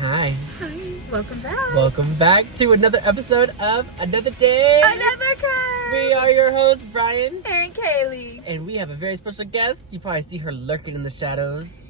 Hi. Hi. Welcome back. Welcome back to another episode of Another Day. Another card. We are your hosts, Brian. And Kaylee. And we have a very special guest. You probably see her lurking in the shadows.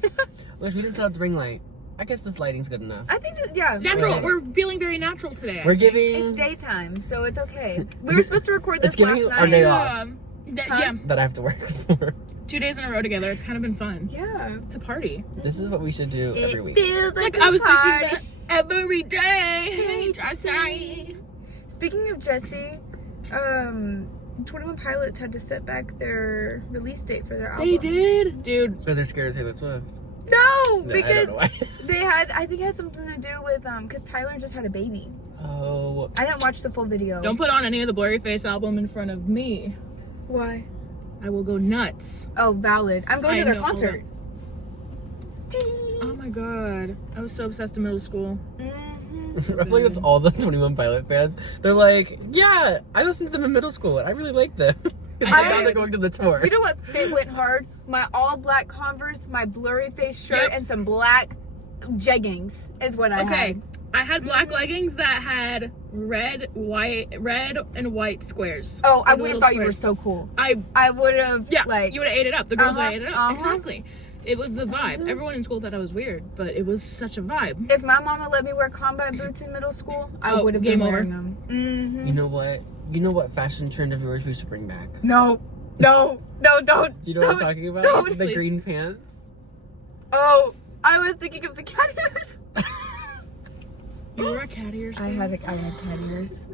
Which we didn't set up the ring light. I guess this lighting's good enough. I think, yeah. Natural. Right. We're feeling very natural today. We're giving... It's daytime, so it's okay. We were supposed to record this It's giving last our night. day off. Yeah. That I have to work for. 2 days in a row together. It's kind of been fun. Yeah. It's a party. This is what we should do every week. It feels like I a was party. thinking that every day. Hey, Just Jesse. Speaking of Jesse, 21 Pilots had to set back their release date for their album. They did, dude. Because they're scared of Taylor Swift. No, No, because I don't know why. I think it had something to do with, because Tyler just had a baby. Oh. I didn't watch the full video. Don't put on any of the Blurry Face album in front of me. Why? I will go nuts. Oh, valid. I'm going to their know. concert. Oh my god. I was so obsessed in middle school. Mm-hmm. I feel like that's all the 21 Pilot fans. They're like, yeah, I listened to them in middle school and I really like them. And now they're going to the tour. You know what fit went hard? My all black Converse, my blurry face shirt, Yep. and some black jeggings is what I Okay. had. I had black leggings that had red and white squares. Oh, I Like would have little thought you were squares. so cool. I I would have, Yeah, like, you would have ate it up. The girls would have ate it up. uh-huh. Exactly. It was the vibe. Everyone in school thought I was weird, but it was such a vibe. if my mama let me wear combat boots in middle school, I Oh, would have game been over. wearing them. Mm-hmm. You know what fashion trend of yours we should bring back? No, don't. Do you know what I'm talking about? don't, The please. green pants. Oh, I was thinking of the cat ears. You were a cat ears. I had cat ears.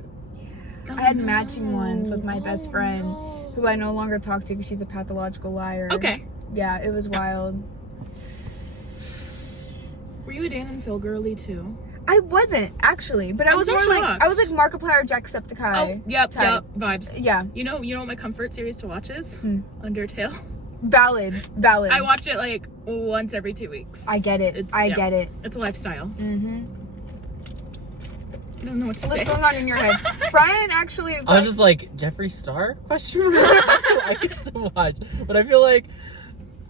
I had matching ones with my best friend, who I no longer talk to because she's a pathological liar. Okay. Yeah, it was wild. Were you a Dan and Phil girly too? I wasn't actually, but I I'm was so more like shocked. I was like Markiplier, Jacksepticeye. Oh, yep, type. vibes. Yeah, You know what my comfort series to watch is? Hmm. Undertale. valid. I watch it like once every 2 weeks. I get it. I get it. It's a lifestyle. Mm-hmm. He doesn't know what to What's say. going on in your head, Brian? Actually, I was just like, Jeffree Star? Question mark? I used to watch, but I feel like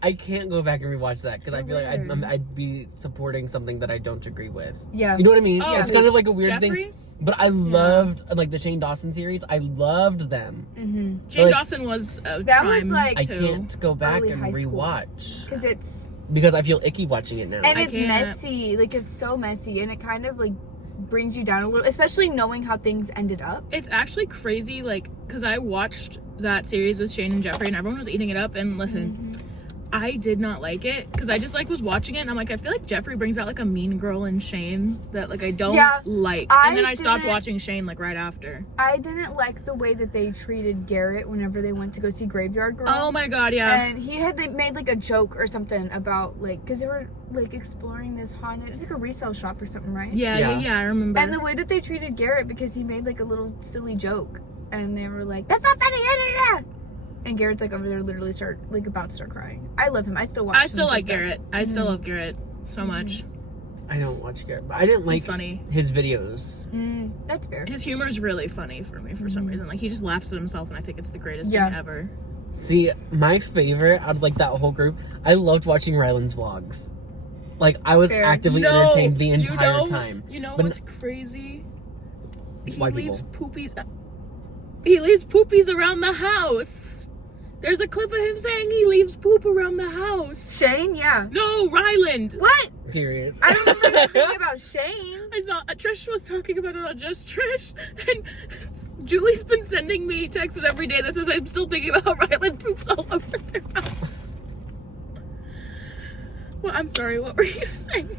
I can't go back and rewatch that because I feel like I'd be supporting something that I don't agree with. yeah. You know what I mean? Oh, It's kind of like a weird Jeffree? thing. But I loved like the Shane Dawson series. I loved them. Mm-hmm. Jane like, Dawson was a That prime was, like- I too. can't go back Early and high school. rewatch Because it's because I feel icky watching it now. and I it's can't. messy. Like it's so messy, and it kind of like brings you down a little, especially knowing how things ended up. It's actually crazy, like, because I watched that series with Shane and Jeffrey and everyone was eating it up, and listen, I did not like it because I just like was watching it and I'm like, I feel like Jeffrey brings out like a mean girl in Shane that like I don't like, and then I stopped watching Shane like right after. I didn't like the way that they treated Garrett whenever they went to go see Graveyard Girl. Oh my god, yeah. And they made like a joke or something about like, because they were like exploring this haunted, it's like a resale shop or something, right? Yeah, I remember. And the way that they treated Garrett, because he made like a little silly joke, and they were like, "That's not funny." And Garrett's like over there, literally about to start crying. I love him. I still watch. I still like stuff. Garrett. I still love Garrett so much. I don't watch Garrett, but I didn't like He's funny. his videos. That's fair. His humor is really funny for me for some reason. Like he just laughs at himself, and I think it's the greatest Yeah. thing ever. See, my favorite out of like that whole group, I loved watching Ryland's vlogs. Like I was Fair. actively entertained the entire time. You know But what's crazy? He White leaves people. poopies. He leaves poopies around the house. There's a clip of him saying he leaves poop around the house. Shane, yeah. No, Ryland. What? Period. I don't remember anything about Shane. I saw Trish was talking about it on Just Trish, and Julie's been sending me texts every day that says I'm still thinking about Ryland poops all over their house. Well, I'm sorry. What were you saying?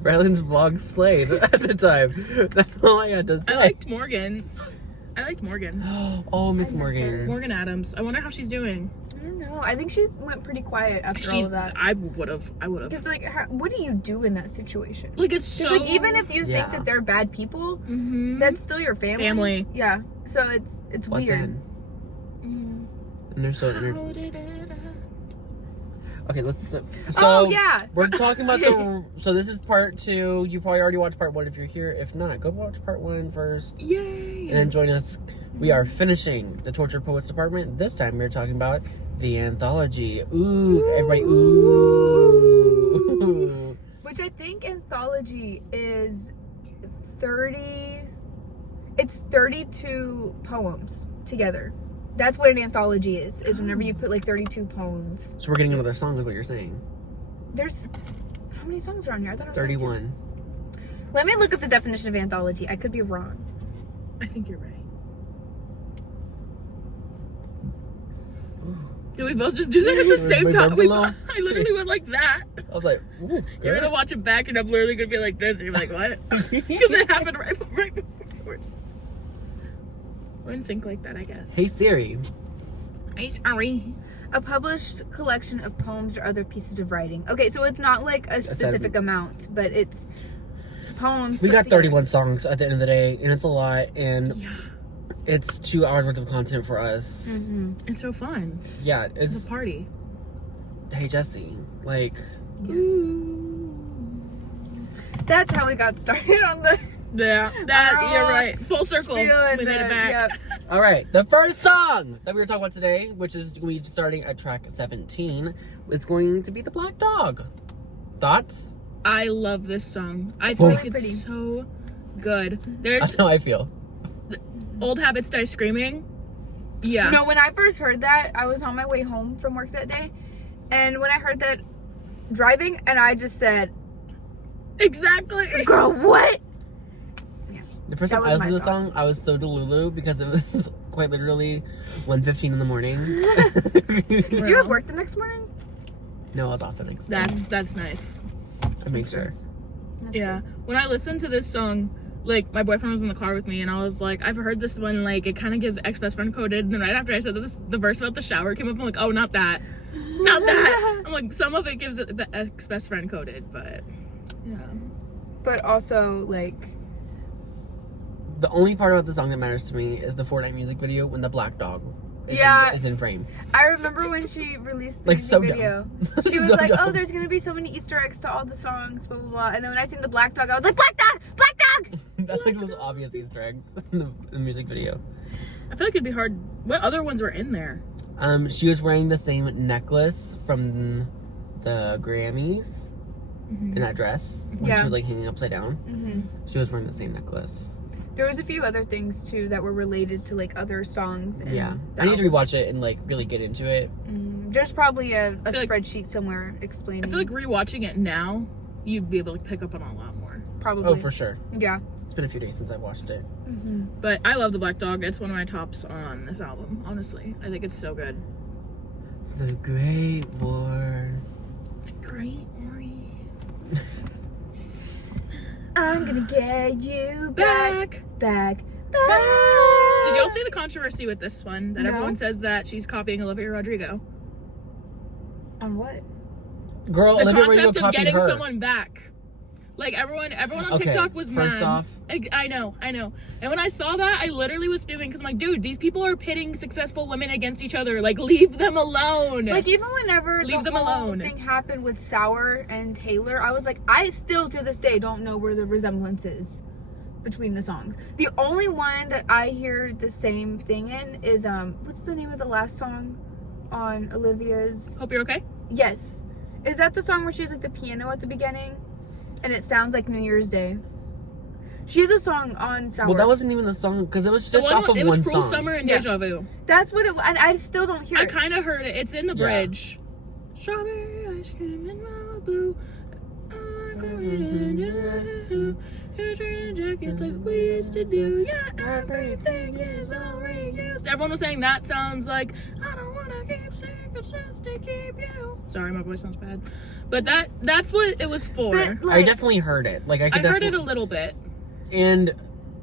Ryland's vlog slayed at the time. That's all I had to say. I liked Morgan's. I liked Morgan. Oh, Miss I miss her. Morgan. Morgan Adams. I wonder how she's doing. I don't know. I think she went pretty quiet after all of that. I would have. Because like, what do you do in that situation? Like it's so. Because like, even if you Yeah. think that they're bad people, Mhm. that's still your family. Family. Yeah. So it's What weird. then? Mhm. And they're so How did it end? okay. Let's. So Oh, yeah. we're talking about the. So this is part 2. You probably already watched part 1 if you're here. If not, go watch part 1 first, Yay! and then join us. We are finishing the Tortured Poets Department. This time we're talking about the Anthology. Ooh, everybody! Ooh. Which I think Anthology is 32 poems together. That's what an anthology is whenever you put like 32 poems. So we're getting another song is what you're saying. There's, how many songs are on here? I thought it was 31. Let me look up the definition of anthology. I could be wrong. I think you're right. Did we both just do that at the same time? I literally went like that. I was like, ooh, You're gonna watch it back and I'm literally gonna be like this and you're like, what? Because it happened right before yours. We're in sync like that, I guess. Hey Siri. Hey, sorry. A published collection of poems or other pieces of writing. Okay, so it's not like a specific amount, but it's poems. We put got together. 31 songs at the end of the day, and it's a lot, and Yeah. it's 2 hours worth of content for us. Mm-hmm. It's so fun. Yeah, It's it's. a party. Hey Jesse, like. That's how we got started on the. Yeah, you're right. Full circle. We made it back. Yep. All right, the first song that we were talking about today, which is going to be starting at track 17, is going to be The Black Dog. Thoughts? I love this song. I Oh. think it's so good. There's That's how I feel. Old Habits Die Screaming. Yeah. No, when I first heard that, I was on my way home from work that day, and when I heard that driving, and I just said, Exactly. "Girl, what?" The first That time was I listened to my the song, I was so delulu because it was quite literally 1:15 in the morning. Did you have work the next morning? No, I was off the next day. That's nice. I make That's sure. That's Yeah. good. When I listened to this song, like my boyfriend was in the car with me and I was like, I've heard this one, like it kind of gives ex-best friend coded, and then right after I said this, the verse about the shower came up. I'm like, oh, not that. Not that. I'm like, some of it gives it the ex-best friend coded, but yeah. But also, like, The only part about the song that matters to me is the Fortnite music video when the black dog is in frame. I remember when she released the Like, music so video. dumb. She was So like, dumb. "Oh, there's gonna be so many Easter eggs to all the songs, blah blah blah." And then when I seen the black dog, I was like, "Black dog, black dog!" That's like the most obvious Easter eggs in the music video. I feel like it'd be hard. What other ones were in there? She was wearing the same necklace from the Grammys in that dress when she Yeah. was like hanging upside down. Mm-hmm. She was wearing the same necklace. There was a few other things too that were related to like other songs. And Yeah, the I need to album. rewatch it and like really get into it. There's probably a feel like- spreadsheet somewhere explaining. I feel like rewatching it now, you'd be able to pick up on a lot more. probably. Oh, for sure. Yeah. It's been a few days since I watched it. But I love The Black Dog. It's one of my tops on this album, honestly. I think it's so good. The Great War. Great. I'm gonna get you back. Did Did y'all see the controversy with this one? That No. everyone says that she's copying Olivia Rodrigo. On what? Girl, The Olivia Rodrigo concept of copied getting her. someone back. Like everyone on Okay, TikTok was first mad. off- I know. And when I saw that, I literally was fuming because I'm like, dude, these people are pitting successful women against each other. Like, leave them alone. Like even whenever Leave the them whole alone. thing happened with Sour and Taylor, I was like, I still to this day don't know where the resemblance is between the songs. The only one that I hear the same thing in is what's the name of the last song on Olivia's? Hope you're okay. Yes, is that the song where she has like the piano at the beginning, and it sounds like New Year's Day? She has a song on Sour. Well, that wasn't even the song because it was just off of It was one Cruel song. Summer and Yeah. Deja Vu. That's what it. And I still don't hear I it. kind of heard it. It's in the Yeah. bridge. Strawberry ice cream in Malibu. You're trading jackets like we used to do. Yeah, everything is already used. Everyone was saying that sounds like I don't want to keep secrets just to keep you. Sorry, my voice sounds bad, but that's what it was for. But, I like, definitely heard it. Like I could I heard definitely. it a little bit. And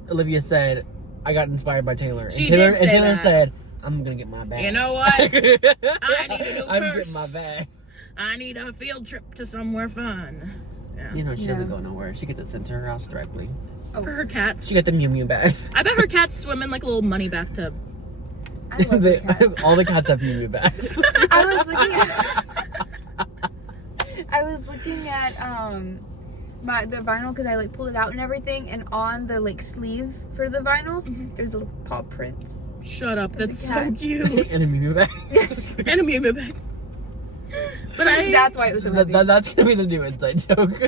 Olivia said, "I got inspired by Taylor." She and Taylor, did say Taylor that. said, "I'm gonna get my bag." You know what? I need a new I'm purse. getting my bag. I need a field trip to somewhere fun. Yeah. You know she Yeah. doesn't go nowhere. She gets it sent to her house directly. For her cats. She got the Mew Mew bag. I bet her cats swim in like a little money bathtub. I love the cat. All the cats have Mew Mew bags. I was looking at the vinyl because I like pulled it out and everything, and on the like sleeve for the vinyls there's little paw prints. Shut up. That's so cat. cute. And a Mew Mew bag. Yes. And a Mew Mew bag. But That's why it was so heavy. That's gonna be the new inside joke.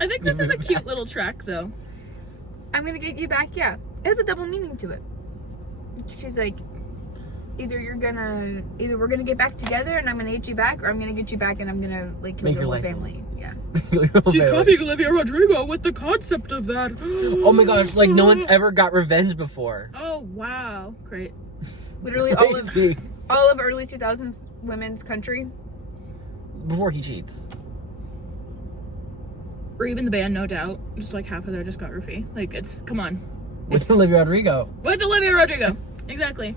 I think this is a cute little track, though. I'm gonna get you back. Yeah, it has a double meaning to it. She's like, either we're gonna get back together and I'm gonna get you back, or I'm gonna get you back and I'm gonna like kill your whole family. Yeah. She's copying Olivia Rodrigo with the concept of that. Oh my gosh! Like no one's ever got revenge before. Oh wow! Great. Literally all of early 2000s women's country. Before he cheats. Or even the band, No Doubt. Just like half of their discography. Like come on. With Olivia Rodrigo. With Olivia Rodrigo. Exactly.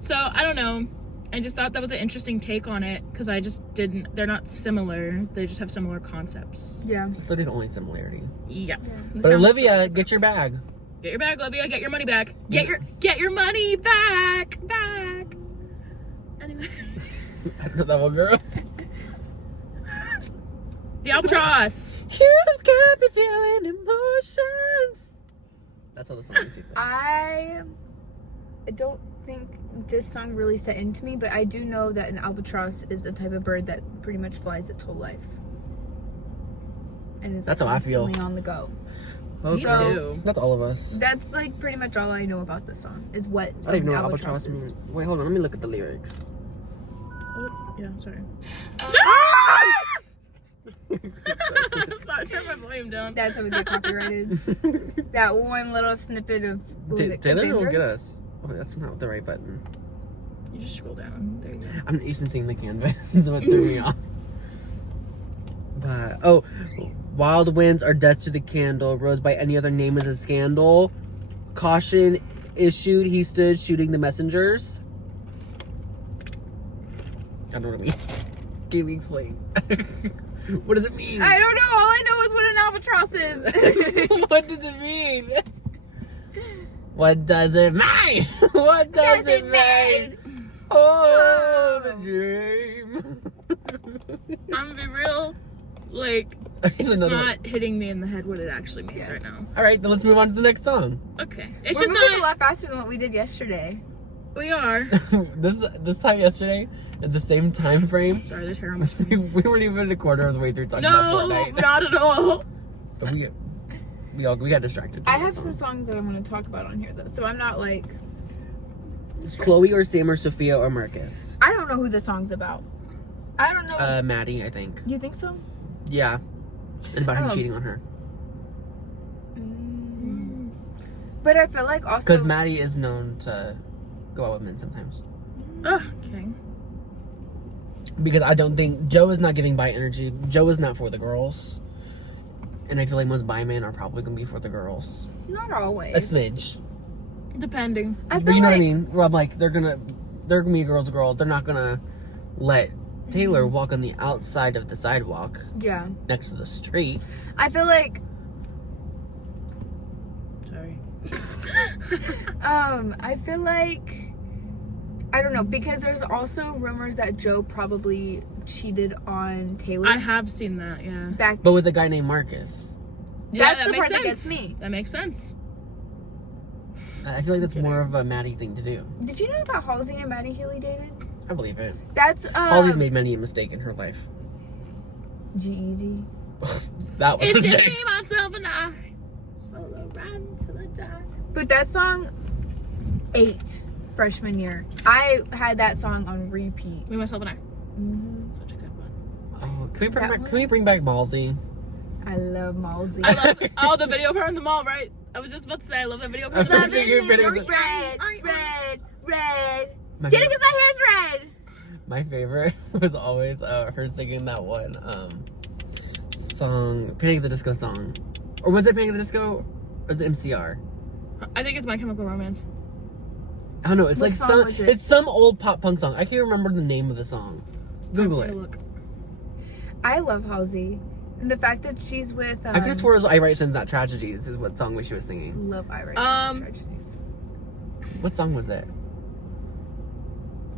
So, I don't know. I just thought that was an interesting take on it because I just didn't. They're not similar. They just have similar concepts. Yeah. It's literally the only similarity. Yeah. But Olivia, get your bag. Get your bag, Olivia. Get your money back. Get your money back. Anyway. I don't know that one, girl. The Albatross. You got me feeling emotions. That's how the song is. I don't think this song really set into me, but I do know that an albatross is the type of bird that pretty much flies its whole life. And is That's how I feel. constantly on the go. Okay. So, That's all of us. That's like pretty much all I know about this song is what I don't even know what albatross albatross is. means. Wait, hold on. Let me look at the lyrics. oh, yeah, sorry. Sorry, turn my volume down. That's how we get copyrighted. That one little snippet of what was it? Taylor will Cassandra? get us. Oh, that's not the right button. You just scroll down. There you go. I'm not used to seeing the canvas. That's what threw me off. But wild winds are death to the candle. Rose by any other name is a scandal. Caution issued. He stood shooting the messengers. I don't know what it means. Kaylee, explain. What does it mean? I don't know. All I know is what an albatross is. What does it mean? What does it mean? What does it mean? Oh, the dream. I'm gonna be real. Like, it's just not hitting me in the head what it actually means right now. All right, then let's move on to the next song. Okay. It's We're just moving not. a lot faster than what we did yesterday. We are. this time yesterday, at the same time frame, Sorry, there's hair on my screen. we weren't even a quarter of the way through talking about No, Fortnite. not at all. But we got distracted. I have some songs that I want to talk about on here though, so I'm not like Chloe or Sam or Sophia or Marcus. I don't know who the song's about. I don't know. Maddie, I think. You think so? Yeah, and about him Oh. cheating on her. But I feel like also Because Maddie is known to go out with men sometimes. Okay. Because I don't think Joe is not giving bi energy. Joe is not for the girls. And I feel like most bi men are probably gonna be for the girls. not always. A smidge. Depending. I But feel you know like, what I mean? Where I'm like, they're gonna be a girl's girl. They're not gonna let Taylor walk on the outside of the sidewalk Yeah. next to the street. I feel like Sorry. I feel like I don't know, because there's also rumors that Joe probably cheated on Taylor. I have seen that, yeah. back But with a guy named Marcus. Yeah, That's the makes part that sense. gets me. That makes sense. I feel like that's more of a Maddie thing to do. Did you know that Halsey and Maddie Healy dated? I believe it. That's Halsey's made many a mistake in her life. G-Eazy. That was It's the just same. me, myself, and I. Solo run till I die. But that song 8 freshman year. I had that song on repeat. Me, myself, and I. Mm-hmm. Such a good one. Oh, That can we bring back Malsey? I love Malsey. I love the video of her in the mall, right? I was just about to say I love that video of her. I was Love Your it, videos- red, red, red. My Get it favorite- because my hair's red. My favorite was always her singing that one song, Panic at the Disco song. Or was it Panic at the Disco? Or was it MCR? I think it's My Chemical Romance. I don't know. It's What like song was it? it's some old pop punk song. I can't remember the name of the song. Google Take a it. look. I love Halsey. And the fact that she's with I could have swore it was I Write Sins Not Tragedies is what song she was singing. love I Write Tragedies. What song was that?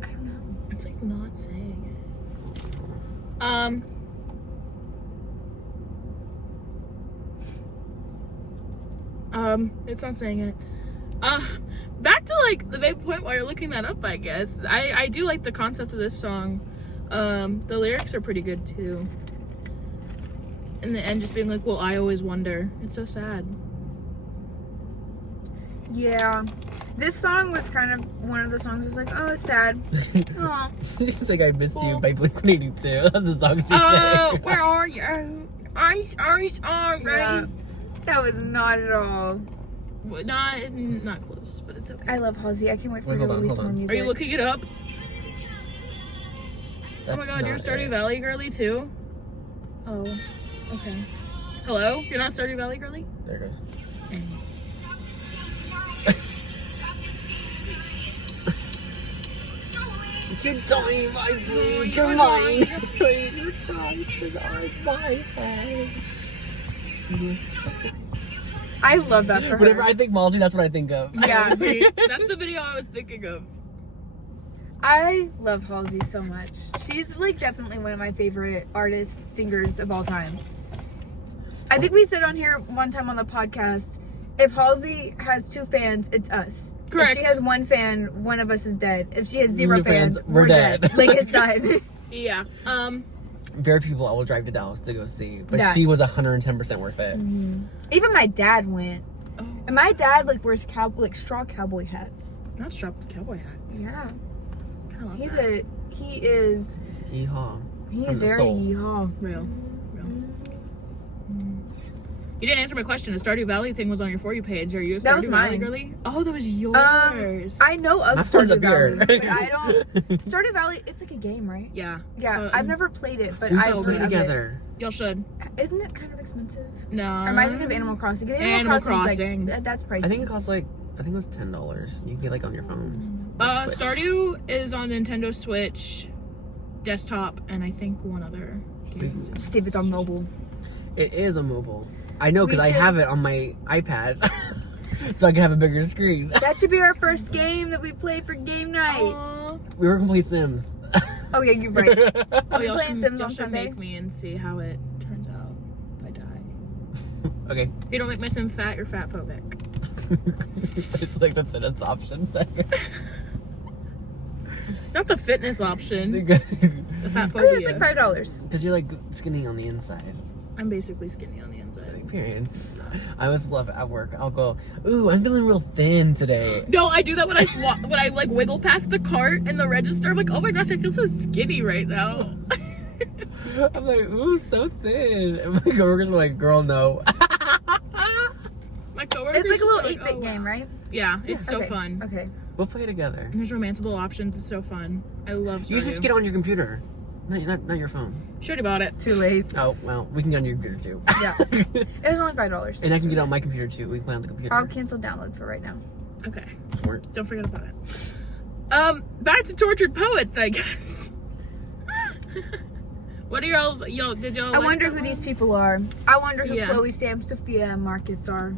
I don't know. It's like not saying it. It's not saying it. Back to like the main point while you're looking that up, I guess. I do like the concept of this song. The lyrics are pretty good too. In the end, just being like, well, I always wonder. It's so sad. Yeah. This song was kind of one of the songs that's like, oh, it's sad. Aw. She's like, I miss you by Blink-182. That's the song she Oh, sang. where are you? Ice, ice, alright. Yeah. That was not at all. Not close, but it's okay. I love Halsey. I can't wait for Wait, her to hold on, release hold more on. music. Are you looking it up? That's Oh my god, you're a not Stardew it. Valley girly too? Oh, okay. Hello? You're not Stardew Valley girly? There it goes. You time, I bleed your mind. Your promises are my head. I love that for her. Whenever I think Malty, that's what I think of. Yeah. See, that's the video I was thinking of. I love Halsey so much. She's like definitely one of my favorite artists, singers of all time. I think we said on here one time on the podcast, if Halsey has 2 fans, it's us. Correct. If she has 1 fan, one of us is dead. If she has 0 fans, we're dead. Like, it's done. Yeah. Very few people I will drive to Dallas to go see, but Yeah. she was 110% worth it. Even my dad went. Oh, And my dad like wears straw cowboy hats. not strapped with cowboy hats. Yeah. I love He's that. he is Yeehaw. he From is the very soul. yeehaw. Real. You didn't answer my question. The Stardew Valley thing was on your For You page. Are you a That was Stardew Valley mine. girly? Oh, that was yours. I know of My phone's Stardew up here. Valley, but I don't. Stardew Valley, it's like a game, right? Yeah. Yeah, So, I've never played it, but We I've should play heard of together. Y'all should. it. Isn't it kind of expensive? No. Or am I thinking of Animal Crossing? 'Cause Animal Crossing's, Crossing. Like, that's pricey. I think it costs like, I think it was $10. You can get like on your phone. Switch. Stardew is on Nintendo Switch, desktop, and I think one other game. See if it's on mobile. It is a mobile. I know because We I should- have it on my iPad, so I can have a bigger screen. That should be our first game that we play for game night. Aw. We were complete Sims. Oh yeah, you're right. Oh, we y'all playing should, Sims y'all on should Sunday? make me and see how it turns out if I die. Okay. If you don't make my sim fat, you're fat phobic. It's like the thinnest option. Not the fitness option. Because The fat Oh yeah, it's phobia. like $5. you're like skinny on the inside. I'm basically skinny on the inside. Period. I always love it at work. I'll go, ooh, I'm feeling real thin today. No, I do that when I like wiggle past the cart in the register. I'm like, oh my gosh, I feel so skinny right now. I'm like, ooh, so thin. And my coworkers are like, girl, no. My coworkers. It's like a little just 8-bit oh, wow. game, right? Yeah, it's so Okay, fun. Okay. We'll play together. And there's romanceable options. It's so fun. I love. You just Stardew. get on your computer. Not your phone. Shorty about it. Too late. Oh, well, we can get on your computer too. Yeah. It was only $5. And I can get on my computer too. We can play on the computer. I'll cancel download for right now. Okay. Smart. Don't forget about it. Back to Tortured Poets, I guess. What are y'all's? Did y'all? I like wonder that who one? these people are. I wonder who Yeah. Chloe, Sam, Sophia, and Marcus are.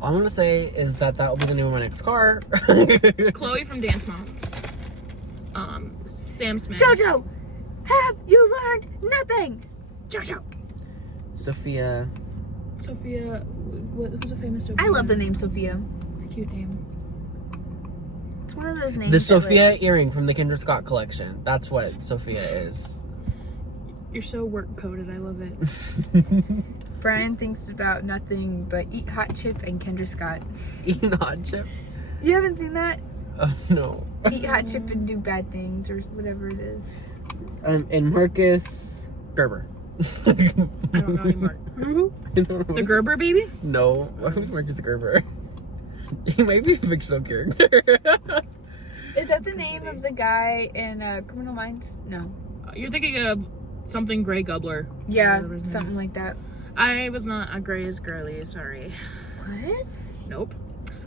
All I'm gonna say is that will be the name of my next car. Chloe from Dance Moms. Sam Smith. Jojo, have you learned nothing? Jojo. Sophia. Sophia. Who's a famous Sophia? I love the name Sophia. It's a cute name. It's one of those names. The that, Sophia like, earring from the Kendra Scott collection. That's what Sophia is. You're so work coded. I love it. Brian thinks about nothing but eat hot chip and Kendra Scott. Eating hot chip? You haven't seen that? Oh, no. Eat hot chip and do bad things or whatever it is. And Marcus Gerber. I don't know anymore. Who? I don't know. The Gerber baby? No. Who's Marcus Gerber? He might be a fictional character. Is that the name of the guy in Criminal Minds? No. You're thinking of something Grey Gubbler. Yeah, Whatever his name something is. like that. I was not a Grey's girly. Sorry. What? Nope.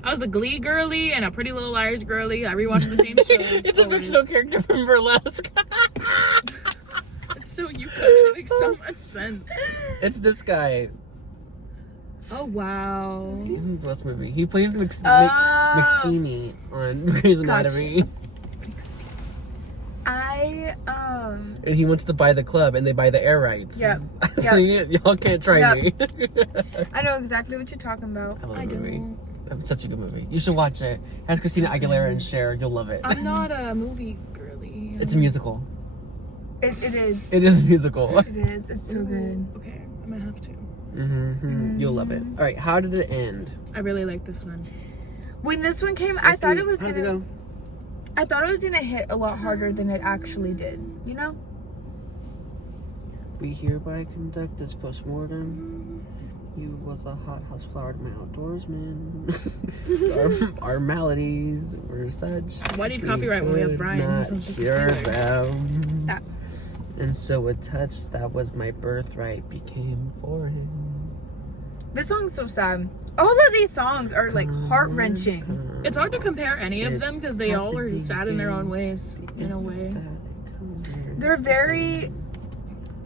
I was a Glee girly and a Pretty Little Liars girly. I rewatched the same shows. It's a always. fictional character from Burlesque. It's so you could. It makes so much sense. It's this guy. Oh wow. He's in the best movie. He plays Oh. McSteamy on Grey's Anatomy. And he wants to buy the club and they buy the air rights. Yep. So y'all can't try me. I know exactly what you're talking about. I love I the movie. don't. It's such a good movie. You should watch it. It has Christina Aguilera and Cher. You'll love it. I'm not a movie girly. It's a musical. It is. It is musical. It is. It's so good. Okay, I'm gonna have to. You'll love it. All right, how did it end? I really like this one. When this one came, I thought it was How's gonna. go? I thought it was gonna hit a lot harder than it actually did. You know? We hereby conduct this postmortem. You was a hothouse flower to my outdoorsman. our maladies were such. Why do you copyright when we have Brian? Not So it's just cure copyright. them. That. And so a touch that was my birthright became for him. This song's so sad. All of these songs are like heart wrenching. It's hard to compare any of them because they all are sad in their own ways, in a way. They're very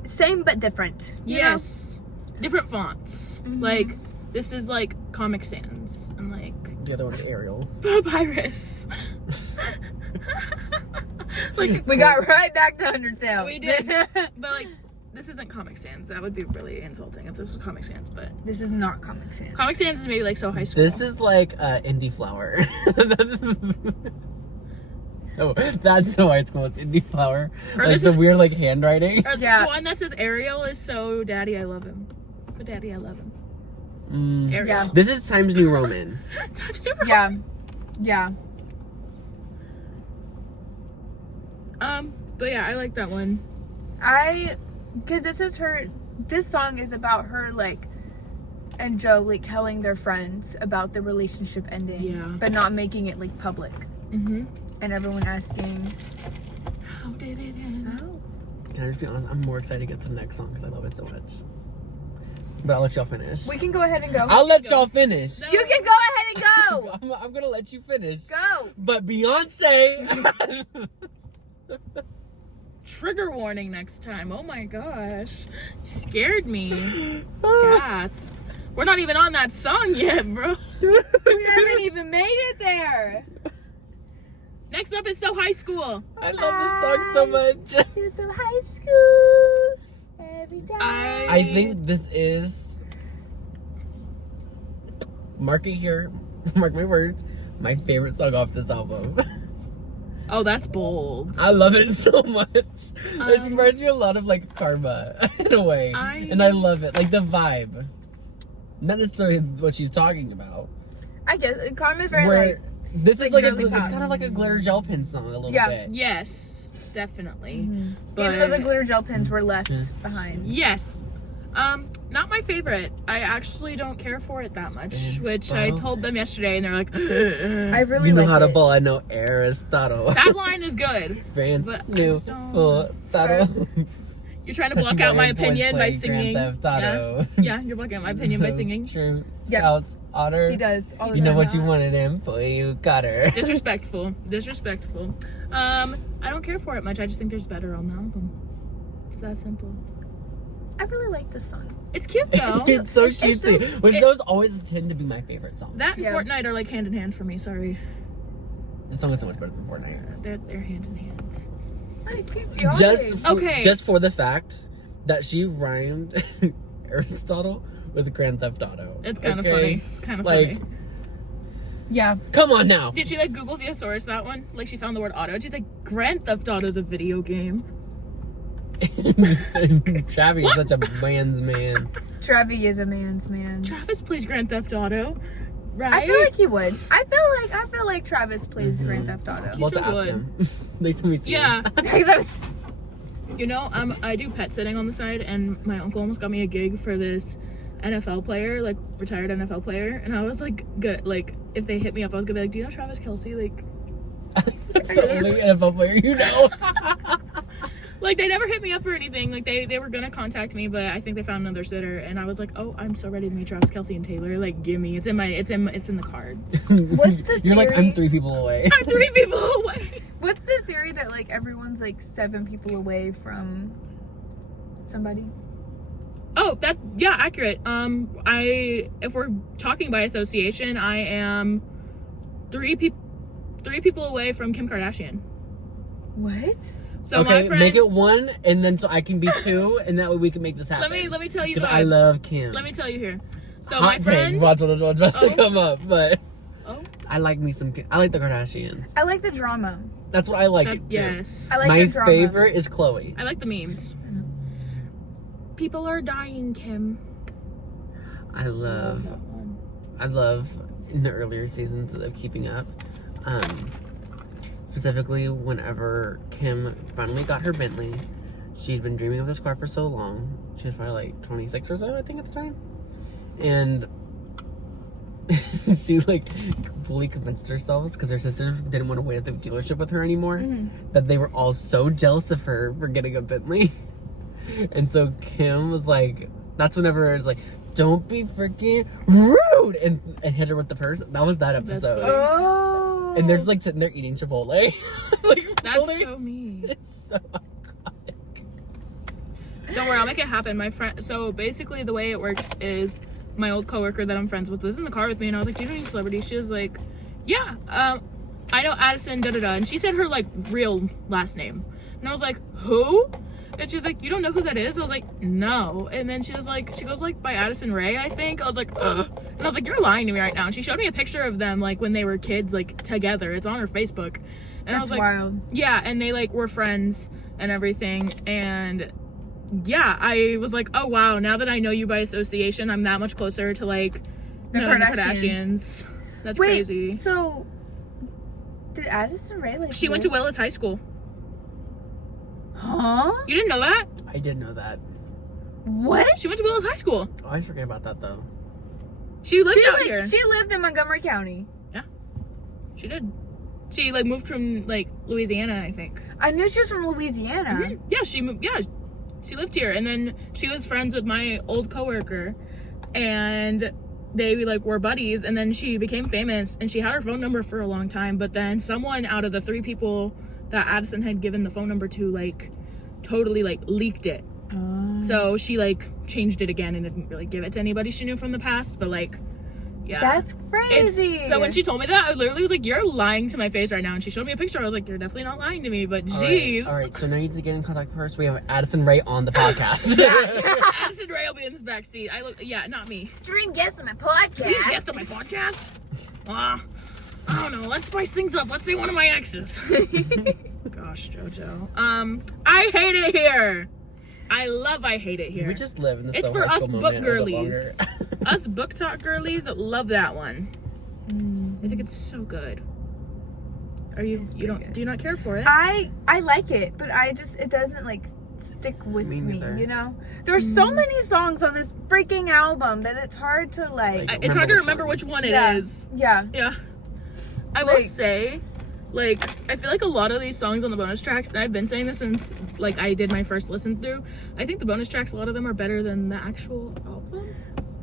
same but different. you know? Yes. Different fonts. Like, this is like Comic Sans and like The other one's Ariel. Papyrus. Like, We got right back to 100 sale. we did. But like, this isn't Comic Sans. That would be really insulting if this was Comic Sans, but This is not Comic Sans. Comic Sans is maybe like so high school. This is like indie flower. Oh, that's so high school. It's indie flower. Or Like this the is- weird like handwriting. Or Yeah. the one that says Ariel is so Daddy, I love him. But Daddy, I love him. Ariel. Yeah. This is Times New Roman. Times New Roman. Yeah. Yeah. But yeah, I like that one. Because this song is about her, like, and Joe, like, telling their friends about the relationship ending. Yeah. But not making it, like, public. Mm-hmm. And everyone asking, How did it end? oh. Can I just be honest? I'm more excited to get to the next song because I love it so much. But I'll let y'all finish. We can go ahead and go. I'll let y'all finish. No. You can go ahead and go. I'm gonna let you finish. Go. But Beyonce. Trigger warning next time. Oh my gosh. You scared me. Gasp. We're not even on that song yet, bro. We haven't even made it there. Next up is So High School. I love this song so much. You're so high school. Every day. I think this is, mark it here, mark my words, my favorite song off this album. Oh, that's bold. I love it so much. It reminds me a lot of like Karma in a way. And I love it. Like the vibe. Not necessarily what she's talking about. I guess Karma's very Where like. this is like like girly it's pop. kind of like a glitter gel pen song a little Yeah. bit. Yes, definitely. But Even though the glitter gel pens were left behind. yes. Not my favorite. I actually don't care for it that much, which I Well. told them yesterday, and they're like, I really You know like how to it. ball. I know Aristotle. that line is good. Brand but I new just don't- full throttle. You're trying to block out my opinion by singing. Yeah. Yeah, you're blocking out my opinion by singing. True. Yep. Scouts honor. He does all the You know time. what you wanted him for, you got her. Disrespectful. Disrespectful. I don't care for it much. I just think there's better on the album. It's that simple. I really like this song. It's cute though. It's so It's so- cutesy. Which those always tend to be my favorite songs. That and Yeah. Fortnite are like hand in hand for me. Sorry, This song is so much better than Fortnite. they're hand in hand. Just for the fact that she rhymed Aristotle with Grand Theft Auto. It's kind of Okay? funny. It's kind of Like, funny. Yeah. come on now. Did she like Google thesaurus that one? Like she found the word auto. She's like, Grand Theft Auto is a video game. Chavi is such a man's man. Travi is a man's man. Travis plays Grand Theft Auto, right? I feel like he would. I feel like Travis plays Grand Theft Auto. Well, to still ask would. him. They sent me Yeah. You know, I do pet sitting on the side, and my uncle almost got me a gig for this NFL player, like retired NFL player, and I was like, good. Like, if they hit me up, I was gonna be like, do you know Travis Kelce? Like, That's the only NFL player you know. like they never hit me up or anything. Like they were gonna contact me, but I think they found another sitter, and I was like, oh, I'm so ready to meet Travis Kelce and Taylor. Like, give me, it's in the cards. What's the You're like, theory? I'm 3 people away. I'm 3 people away. What's the theory that like everyone's like 7 people away from somebody? Oh, accurate. If we're talking by association, I am 3 people away from Kim Kardashian. What? So okay, my friend, make it 1, and then so I can be 2, and that way we can make this happen. let me tell you the Because I vibes. love Kim. Let me tell you here. So Hot my take. friend, Watch what's about Oh. to come up, but oh, I like me some. I like the Kardashians. I like the drama. That's what I like it too. Yes. I like My the drama. favorite is Chloe. I like the memes. People are dying, Kim. I love that one. in the earlier seasons of Keeping Up, specifically whenever Kim finally got her Bentley. She'd been dreaming of this car for so long. She was probably like 26 or so, I think, at the time. And she like fully convinced herself, because her sister didn't want to wait at the dealership with her anymore, that they were all so jealous of her for getting a Bentley. And so Kim was like, that's whenever it was like, don't be freaking rude, and hit her with the purse. That was that episode. funny. Oh. And they're just like sitting there eating Chipotle. Like, That's really? so mean. It's so iconic. Don't worry, I'll make it happen. My friend. So basically, the way it works is my old coworker that I'm friends with was in the car with me, and I was like, "Do you know any celebrities?" She was like, "Yeah, I know Addison da da da," and she said her like real last name, and I was like, "Who?" And she's like, "You don't know who that is?" I was like, "No." And then she was like, she goes like by Addison Rae, I think. I was like, ugh. And I was like, "You're lying to me right now." And she showed me a picture of them like when they were kids, like together. It's on her Facebook. And I was That's like, wild. yeah, and they like were friends and everything. And yeah, I was like, oh wow, now that I know you by association, I'm that much closer to like The knowing Kardashians. That's Wait, crazy. so did Addison Rae like She went to Willis High School. Huh? You didn't know that? I did know that. What? She went to Willis High School. Oh, I forget about that though. She lived out like, here. She lived in Montgomery County. She did. She like moved from like Louisiana, I think. I knew she was from Louisiana. Mhm. Yeah, she moved. Yeah, she lived here, and then she was friends with my old coworker, and they like were buddies. And then she became famous, and she had her phone number for a long time. But then someone out of the 3 people that Addison had given the phone number to, like, totally like leaked it. So she like changed it again and didn't really give it to anybody she knew from the past. But like, yeah, That's crazy. so when she told me that, I literally was like, "You're lying to my face right now." And she showed me a picture. I was like, "You're definitely not lying to me." But jeez. All right, so now you need to get in contact with her. So we have Addison Rae on the podcast. Addison Rae will be in this back seat. Yeah, not me. dream guest on my podcast. Please guest on my podcast. I don't know. Let's spice things up. Let's say one of my exes. Gosh, JoJo. I hate it here. I hate it here. We just live in the It's so for high us school book moment a little girlies. longer. Us book talk girlies love that one. I think it's so good. Do you not care for it? I like it, but it doesn't like stick with Me me, neither. you know? There's so many songs on this freaking album that it's hard to like It's hard to remember which one it is. Yeah. Yeah. I will Like- say, like, I feel like a lot of these songs on the bonus tracks, and I've been saying this since, like, I did my first listen through, I think the bonus tracks, a lot of them are better than the actual album.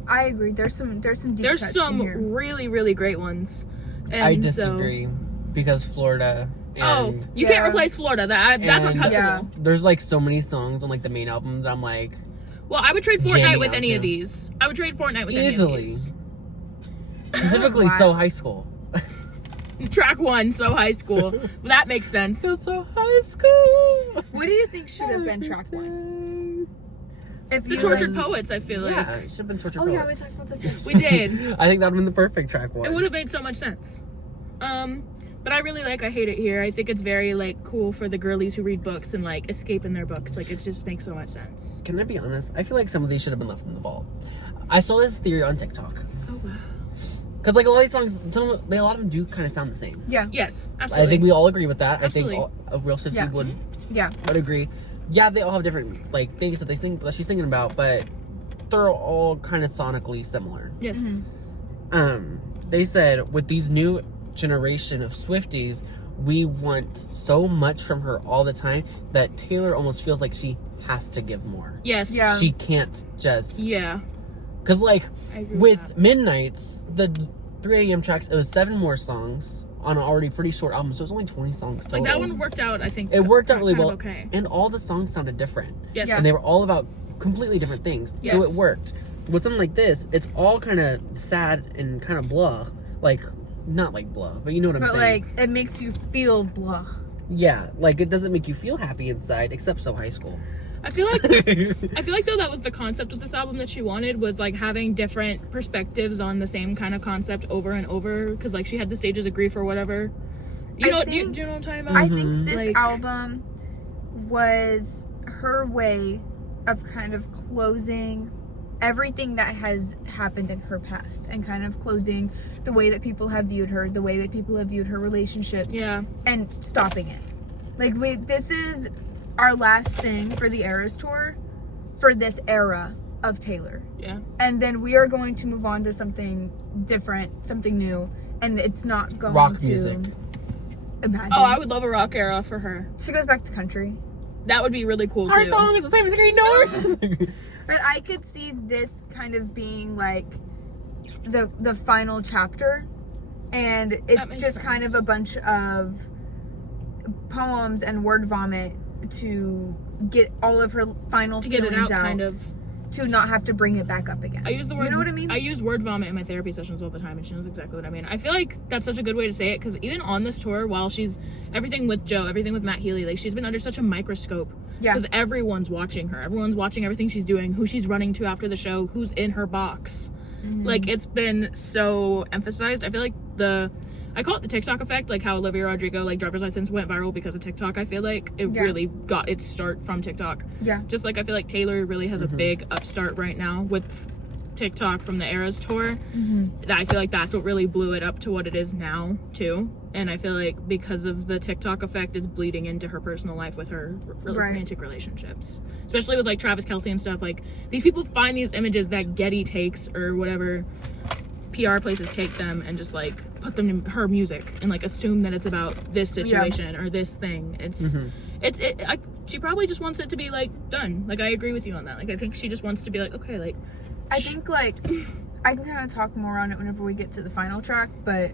I agree. There's some deep There's cuts some in here. really, really great ones. And I disagree because Florida. And you can't Yeah. replace Florida. That's And- untouchable. Yeah. there's like so many songs on like the main albums. I'm like, Well, I would trade Fortnite Jamming with out any of to. these. I would trade Fortnite with any Easily. of these. specifically Wow. So High School. Track 1, So High School. That makes sense. So High School. What do you think should have been track 1? If The you Tortured like- Poets, I feel like. Yeah, it should have been Tortured Oh yeah, we Poets. talked about this. We did. I think that would have been the perfect track one. It would have made so much sense. But I really I Hate It Here. I think it's very, like, cool for the girlies who read books and, like, escape in their books. Like, it just makes so much sense. Can I be honest? I feel like some of these should have been left in the vault. I saw this theory on TikTok. Oh, wow. Because like a lot of these songs, a lot of them do kind of sound the same. Yeah. Yes, absolutely. I think we all agree with that. Absolutely. I think a real Swiftie Yeah. would agree. Yeah, they all have different like things that she's singing about, but they're all kind of sonically similar. Yes. Mm-hmm. They said with these new generation of Swifties, we want so much from her all the time that Taylor almost feels like she has to give more. Yes. Yeah. She can't just Yeah. Because like I agree with that. Midnights, the 3 a.m. tracks, it was 7 more songs on an already pretty short album, so it was only 20 songs total. Like, that one worked out, I think. It worked out really kind of well, Okay. and all the songs sounded different. Yes. Yeah. And they were all about completely different things, Yes. so it worked. With something like this, it's all kind of sad and kind of blah. Like, not like blah, but you know what I'm But saying. like, it makes you feel blah. Yeah, like it doesn't make you feel happy inside, except So High School. I feel like though that was the concept with this album that she wanted, was like having different perspectives on the same kind of concept over and over, because like she had the stages of grief or whatever. Do you know what I'm talking about? I think this album was her way of kind of closing everything that has happened in her past, and kind of closing the way that people have viewed her, the way that people have viewed her relationships, and stopping it. Like, this is our last thing for the Eras tour for this era of Taylor. Yeah. And then we are going to move on to something different, something new, and it's not going rock to music. Imagine. Oh, I would love a rock era for her. She goes back to country. That would be really cool too. Our song is the same as Green Door. But I could see this kind of being like the final chapter, and it's just kind of a bunch of poems and word vomit to get all of her final feelings out, kind of, to not have to bring it back up again. I use the word, you know what I mean? I use word vomit in my therapy sessions all the time, and she knows exactly what I mean. I feel like that's such a good way to say it, because even on this tour, while she's everything with Joe, everything with Matt Healy, like she's been under such a microscope. Yeah. Because everyone's watching her. Everyone's watching everything she's doing, who she's running to after the show, who's in her box. Mm-hmm. Like, it's been so emphasized. I feel like I call it the TikTok effect, like how Olivia Rodrigo, like Driver's License went viral because of TikTok. I feel like it really got its start from TikTok. Yeah. Just like I feel like Taylor really has a big upstart right now with TikTok from the Eras tour. I feel like that's what really blew it up to what it is now too. And I feel like because of the TikTok effect, it's bleeding into her personal life with her romantic relationships, especially with like Travis Kelce and stuff. Like, these people find these images that Getty takes or whatever PR places take them, and just like put them in her music and like assume that it's about this situation or this thing. She probably just wants it to be like done. Like, I agree with you on that. Like, I think she just wants to be like, okay, like, I think like I can kind of talk more on it whenever we get to the final track, but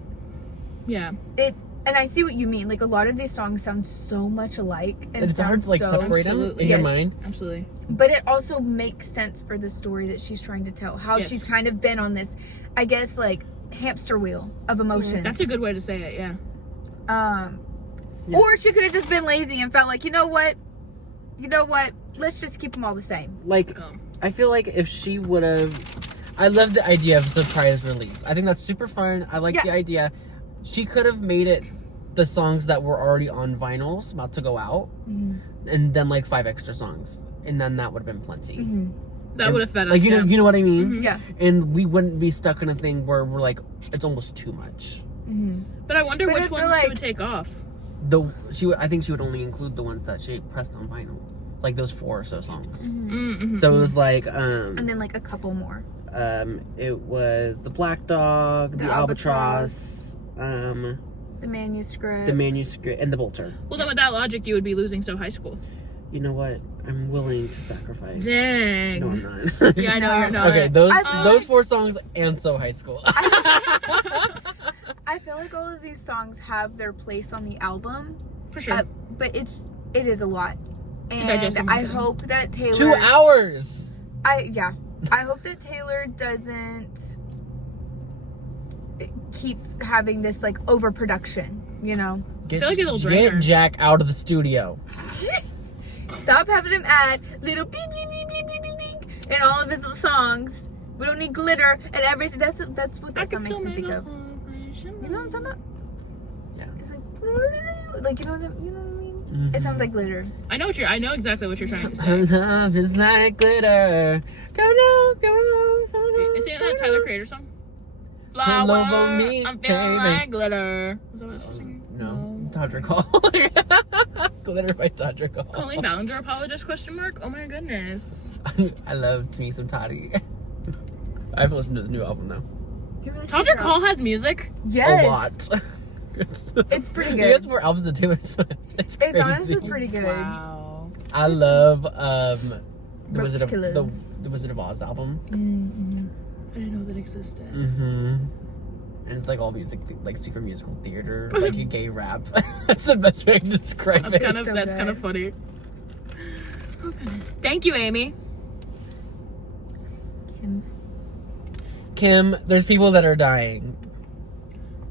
yeah, and I see what you mean. Like, a lot of these songs sound so much alike, and it's hard to like separate them in your mind. Absolutely. But it also makes sense for the story that she's trying to tell. How she's kind of been on this, I guess, like, hamster wheel of emotions. That's a good way to say it. Yeah. Or she could have just been lazy and felt like, you know what, let's just keep them all the same. Like, I feel like if she would have, I love the idea of a surprise release. I think that's super fun. I like the idea. She could have made it the songs that were already on vinyls about to go out, and then like 5 extra songs, and then that would have been plenty. That would have fed us. Like, you know what I mean? Yeah. And we wouldn't be stuck in a thing where we're like, it's almost too much. But I wonder which ones she would take off. I think she would only include the ones that she pressed on vinyl, like those 4 or so songs. So it was like, and then like a couple more. It was the Black Dog, the Albatross, the manuscript, and the Bolter. Well, then with that logic, you would be losing So High School. You know what? I'm willing to sacrifice. Dang. No, I'm not. Yeah, I know you're not. Okay, those 4 songs and So High School. I feel like all of these songs have their place on the album, for sure. but it is a lot, and I hope that Taylor 2 hours. I hope that Taylor doesn't keep having this like overproduction. You know, I feel like it'll drain her. Get Jack out of the studio. Stop having him add little beep beep beep beep beep beep beep in all of his little soning. We don't need glitter and everything. That's what that song makes me think of. You know what I'm talking about? Yeah. It's like you know what I mean? It sounds like glitter. I know exactly what you're trying to say. Our love is like glitter. Go low. Is that Tyler Creator song? Come Flower, over me, I'm feeling baby. like glitter. Was that what she's singing? No, Dodger Call. Glitter by Dodger Call. Colleen Ballinger apologist? ? Oh my goodness. I love me some Toddy. I have to listen to his new album though. Dodger Call has music? Yes. A lot. It's pretty good. He has more albums than Taylor Swift. It's honestly pretty good. Wow. I love the Roach Killers. the Wizard of Oz album. I didn't know that existed. And it's like all music, like super musical theater, like a gay rap. That's the best way to describe it. That's kind of funny. Oh goodness. Thank you, Amy. Kim, there's people that are dying.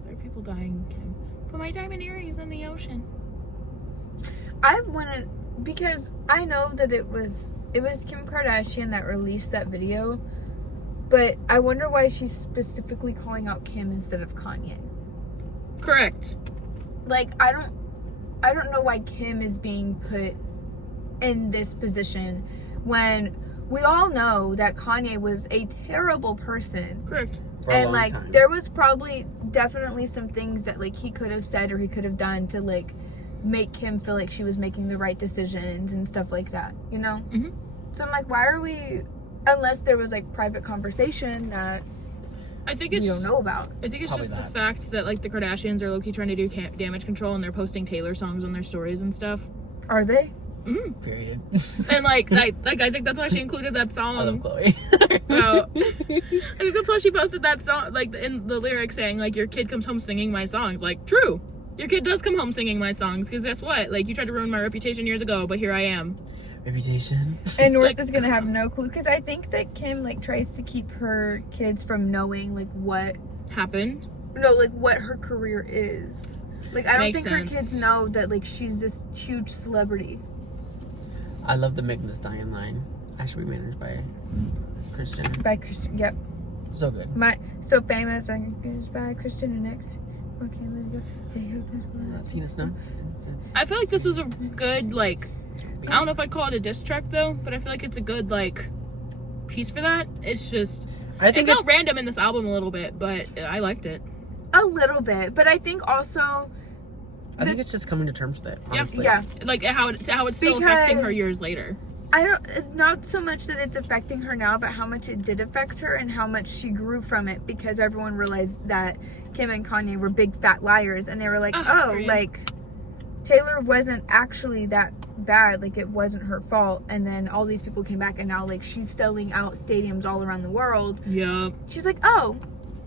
There are people dying, Kim. Put my diamond earrings in the ocean. I want to because I know that it was Kim Kardashian that released that video, but I wonder why she's specifically calling out Kim instead of Kanye. Correct. Like, I don't know why Kim is being put in this position when we all know that Kanye was a terrible person. Correct. For a And long like time. there was probably definitely some things that like he could have said or he could have done to like make Kim feel like she was making the right decisions and stuff like that, you know? Mm-hmm. So I'm like, why are we, unless there was like private conversation that I think we it's don't know about. I think it's Probably just that. the fact that like the Kardashians are low-key trying to do damage control and they're posting Taylor songs on their stories and stuff. Are they? Mm-hmm. Period. And like I think that's why she included that song. I love Chloe. So, I think that's why she posted that song, like in the lyrics saying like your kid comes home singing my songs. Like, true, your kid does come home singing my songs, because guess what? Like, you tried to ruin my reputation years ago, but here I am. Reputation. And North Like, is gonna have no clue because I think that Kim like tries to keep her kids from knowing like what her career is. Like, I don't Makes think her sense. kids know that like she's this huge celebrity. I love the Megan Thee Stallion line. I should be managed by Christian. By Christian, yep. So good. So famous and by Christian and X. Okay, let it go. Tina Snow. I feel like this was a good, like, I don't know if I'd call it a diss track though, but I feel like it's a good like piece for that. It's just I think it felt random in this album a little bit, but I liked it. A little bit, but I think also I think it's just coming to terms with it. Honestly. yeah. Like how it's still affecting her Because- years later. I don't, not so much that it's affecting her now, but how much it did affect her and how much she grew from it, because everyone realized that Kim and Kanye were big fat liars, and they were like, Agreed. like, Taylor wasn't actually that bad, like, it wasn't her fault. And then all these people came back, and now, like, she's selling out stadiums all around the world. Yeah. She's like, oh,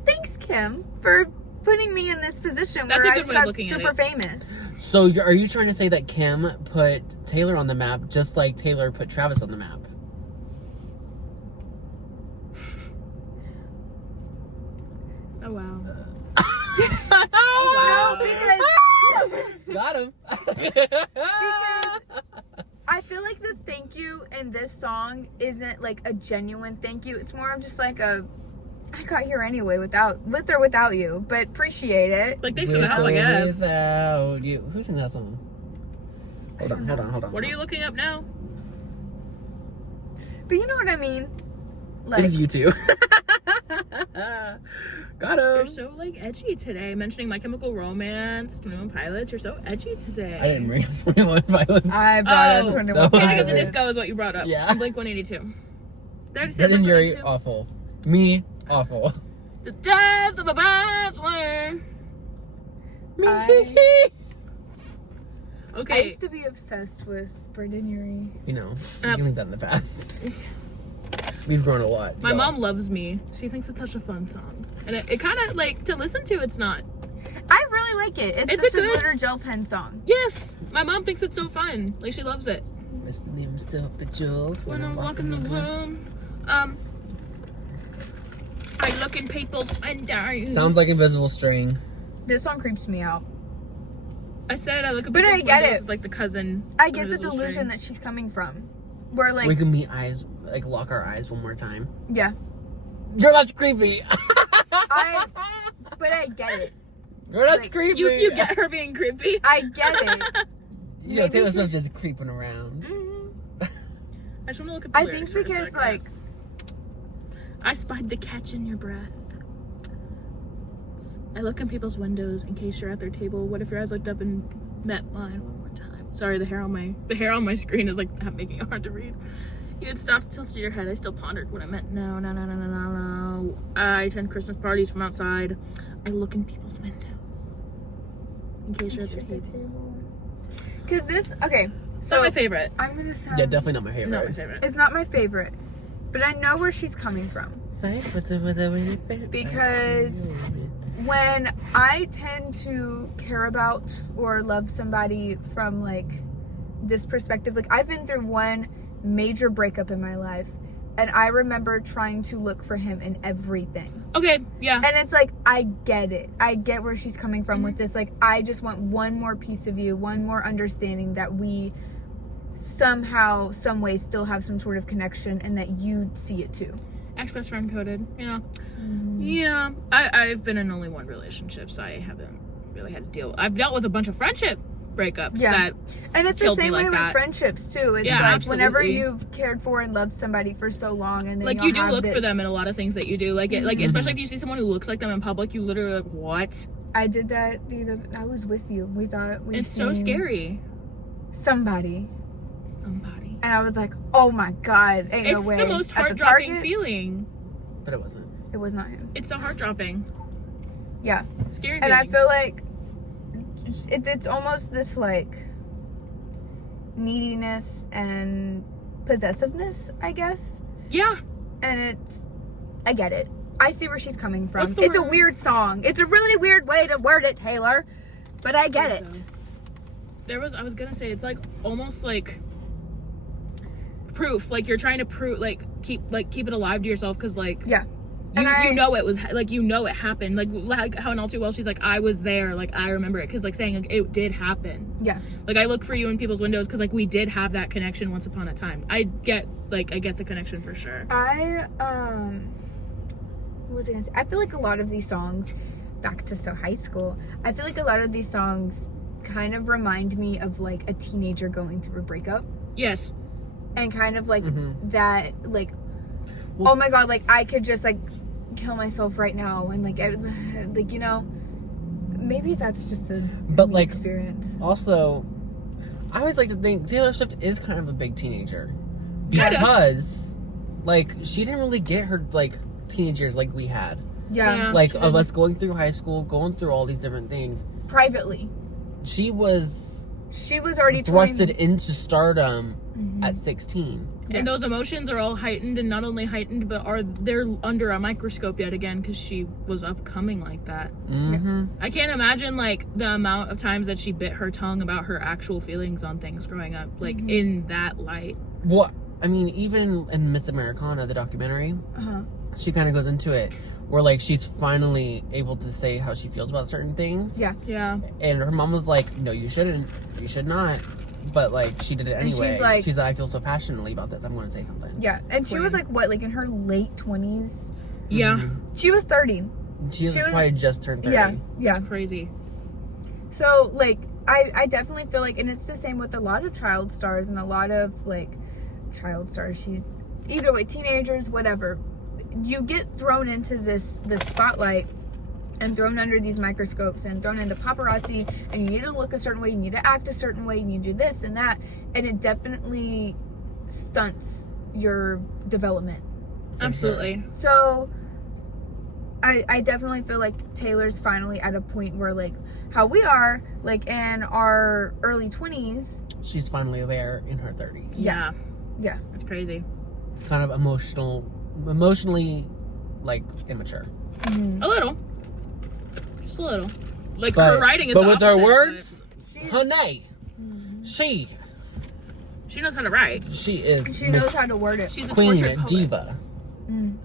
thanks, Kim, for putting me in this position That's where a I good just way of got looking at super it. famous. So are you trying to say that Kim put Taylor on the map just like Taylor put Travis on the map? Oh wow. No, because Got him. I feel like the thank you in this song isn't like a genuine thank you. It's more of just like a, I got here anyway with or without you, but appreciate it. Like, thanks for the help, I guess. Without you. Who's singing that song? Hold on. What are you looking up now? But you know what I mean? Like, It's you two. Got You're him. so like edgy today. Mentioning My Chemical Romance, 21 Pilots. You're so edgy today. I didn't bring up 21 Violence. I brought Oh, up 21 that was Panic Pilots. at the Disco is what you brought up. Yeah. Blink 182. Did I just say Then you're Blink-182? awful. Me, awful. The death of a bachelor. Okay. I used to be obsessed with Brendan Urie. You know, you can leave that in the past. We've grown a lot. My y'all. mom loves me. She thinks it's such a fun song. And it kind of, like, to listen to, it's not. I really like it. It's It's such a a good- glitter gel pen song. Yes! My mom thinks it's so fun. Like, she loves it. Miss Williams still bejeweled When I'm walking the room, I look in people's windows. Sounds like Invisible String. This song creeps me out. I said I look at But people's I get windows. it. It's like the cousin. I of get the Invisible delusion String. that she's coming from. Where like, We can meet eyes, like lock our eyes one more time. yeah. Girl, that's creepy. But I get it. Girl, that's like, creepy. You get her being creepy. I get it. You know, maybe Taylor Swift because- is creeping around. Mhm. I just want to look at the I lyrics think for a because second. like, I spied the catch in your breath. I look in people's windows in case you're at their table. What if your eyes looked up and met mine one more time? Sorry, the hair on my screen is like making it hard to read. You had stopped, tilted your head. I still pondered what I meant. No. I attend Christmas parties from outside. I look in people's windows in case you're at their table. because this, okay, It's so not my favorite. I'm gonna sound, Yeah, definitely not my favorite. Not my favorite. it's not my favorite, but I know where she's coming from. Because when I tend to care about or love somebody from like this perspective, like I've been through one major breakup in my life, and I remember trying to look for him in everything. Okay, yeah. And it's like, I get it. I get where she's coming from with this. Like, I just want one more piece of you, one more understanding that we somehow, some way still have some sort of connection and that you see it too. Ex-best friend coded, Yeah, I've been in only one relationship, so I haven't really had to deal. I've dealt with a bunch of friendship breakups that and it's the same way like with that. Friendships too. It's like absolutely. Whenever you've cared for and loved somebody for so long, and then like you do look for them in a lot of things that you do, like especially if you see someone who looks like them in public, you literally like, what? I did that I was with you. We thought it's so scary. Somebody, and I was like, oh my god, ain't it's no way. the most heart-dropping feeling. But it wasn't. It was not him. It's so heart-dropping. Yeah, scary and feeling. I feel like it's almost this like neediness and possessiveness, I guess. Yeah, And I get it. I see where she's coming from. What's the It's a word? weird song. It's a really weird way to word it, Taylor. But I get it. I was gonna say, it's like almost like proof, like you're trying to prove, like keep it alive to yourself, because like Yeah. you know it was like, it happened, like how in All Too Well she's like, I was there, like I remember it, because like saying like, it did happen. Yeah. Like I look for you in people's windows because like we did have that connection once upon a time. I get the connection for sure. What was I gonna say? I feel like a lot of these songs, back to high school, I feel like a lot of these songs kind of remind me of like a teenager going through a breakup. Yes. And kind of like that, like, Well, oh my god, like I could just like kill myself right now, and like maybe that's just a But, me like, experience. Also, I always like to think Taylor Swift is kind of a big teenager. Kinda. Because, like, she didn't really get her, like, teenage years like we had. Yeah. Like, she of did. us going through high school, going through all these different things. Privately, She was already thrusted into stardom at 16. And those emotions are all heightened, and not only heightened, but they're under a microscope yet again, because she was upcoming like that. Mm-hmm. I can't imagine like the amount of times that she bit her tongue about her actual feelings on things growing up, like in that light. Well, I mean, even in Miss Americana, the documentary, she kind of goes into it, where, like, she's finally able to say how she feels about certain things. Yeah. Yeah. And her mom was like, no, you shouldn't. You should not. But, like, she did it anyway. she's like, I feel so passionately about this. I'm going to say something. Yeah, and she was like, what, like in her late 20s? Yeah. She was 30. She was was- probably just turned 30. Yeah. Crazy. So, like, I definitely feel like, and it's the same with a lot of child stars and a lot of, like, child stars. Either way, teenagers, whatever. You get thrown into this spotlight and thrown under these microscopes and thrown into paparazzi, and you need to look a certain way, you need to act a certain way, you need to do this and that, and it definitely stunts your development. Absolutely. So I definitely feel like Taylor's finally at a point where, like, how we are, like, in our early 20s. She's finally there in her 30s. Yeah. Yeah. That's crazy. Kind of emotionally, like, immature. A little. Just a little. Like, But, her writing is but the with her opposite, words, She's- honey, she she knows how to write. is She Miss knows how to word it. She's a Queen tortured poet. Diva.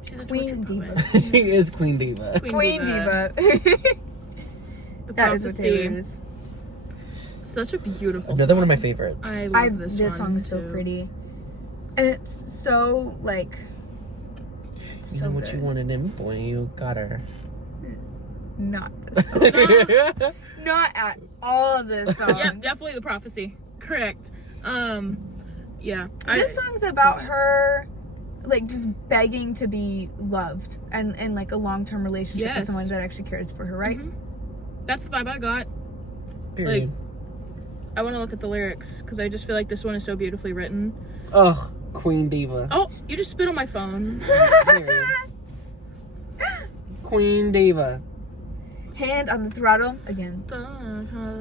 She's a Queen tortured diva. poet. She is Queen Diva. Queen Diva. The That is what prophecy. Taylor is. Such a beautiful Another one of my song. favorites. I love this one, song is so too. pretty. And it's so, like, it's You so know what good. you wanted in boy, you got her. Not this song. Not at all this song. Yep, definitely the prophecy. Correct. Yeah. This song's about her, like, just begging to be loved and in, like, a long-term relationship with Yes. someone that actually cares for her, right? That's the vibe I got. Period. I want to look at the lyrics because I just feel like this one is so beautifully written. Ugh, Queen Diva. Oh, you just spit on my phone. Period. Queen Diva. Hand on the throttle again.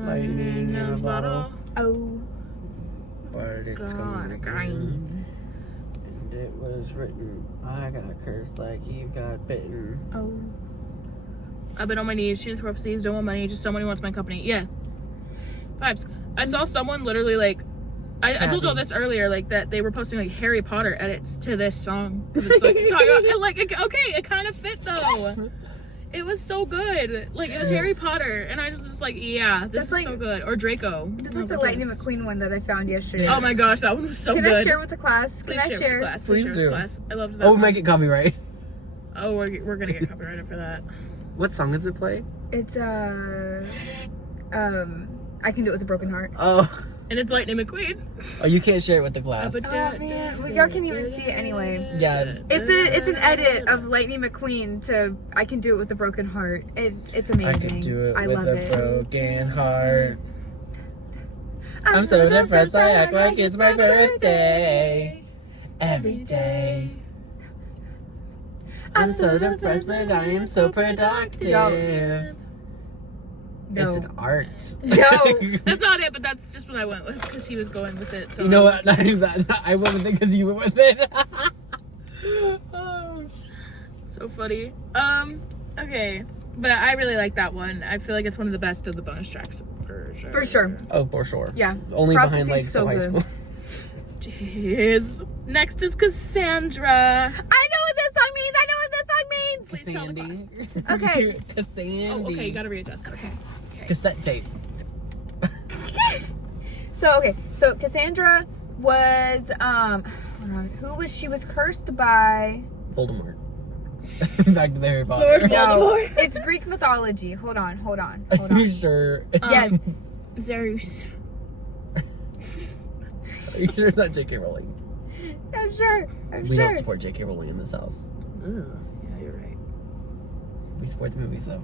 Lightning in a bottle. Oh. But it's gonna grind. And it was written, I got cursed like you got bitten. Oh. I've been on my knees. She prophecies. Don't want money. Just somebody wants my company. Yeah. Vibes. I saw someone literally like. I told you all this earlier, like that they were posting like Harry Potter edits to this song because it's like talking about, okay, it kind of fit though. It was so good. Like, it was Harry Potter, and I was just like, yeah, this is so good. Or Draco. That's like the Lightning McQueen one that I found yesterday. Oh my gosh, that one was so good. Can I share with the class? Please share with the class. Please share with the class. I loved that. Oh, we might get copyright. Oh, we're gonna get copyrighted for that. What song does it play? It's I Can Do It With a Broken Heart. Oh. And it's Lightning McQueen. Oh, you can't share it with the class. Oh man, well, y'all can't even see it anyway. Yeah. It's an edit of Lightning McQueen to I Can Do It With a Broken Heart. It's amazing. I can do it I with love a it. broken heart. I'm so depressed I act like it's my birthday. Every day. I'm so depressed but I am so productive. No. It's an art. No. That's not it, but that's just what I went with because he was going with it. So You know what? I went with it because you went with it. Oh. So funny. Okay. But I really like that one. I feel like it's one of the best of the bonus tracks for sure. For sure. Oh, for sure. Yeah. Only Prophecy's behind like so high good. school. Jeez. Next is Cassandra. I know what this song means. I know what this song means. Please tell the class. Okay. Cassandra. Oh, okay, you gotta readjust. Okay. Cassette tape. So Cassandra was she was cursed by Voldemort. Back to the Harry Potter. Lord No, Voldemort. it's Greek mythology. Hold on. Are you sure? Yes. Zeus. Are you sure it's not J.K. Rowling? I'm sure. We don't support J.K. Rowling in this house. Ugh. Yeah, you're right. We support the movies though.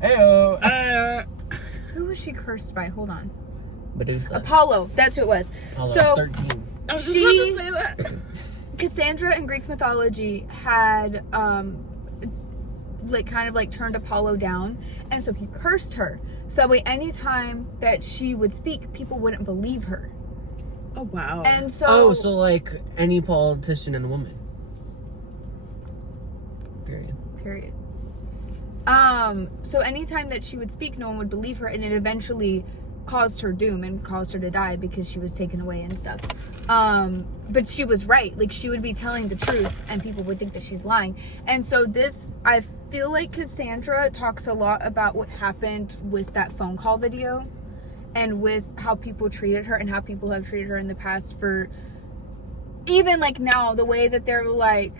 Heyo. Who was she cursed by? Hold on. Medusa. Apollo. That's who it was. Apollo So 13. I was just about to say that. Cassandra in Greek mythology had turned Apollo down, and so he cursed her. So that way anytime that she would speak, people wouldn't believe her. Oh wow. And so So like any politician and a woman. Period. So anytime that she would speak, no one would believe her, and it eventually caused her doom and caused her to die because she was taken away and stuff. But she was right. Like, she would be telling the truth and people would think that she's lying. And so I feel like Cassandra talks a lot about what happened with that phone call video and with how people treated her and how people have treated her in the past, for even like now, the way that they're like,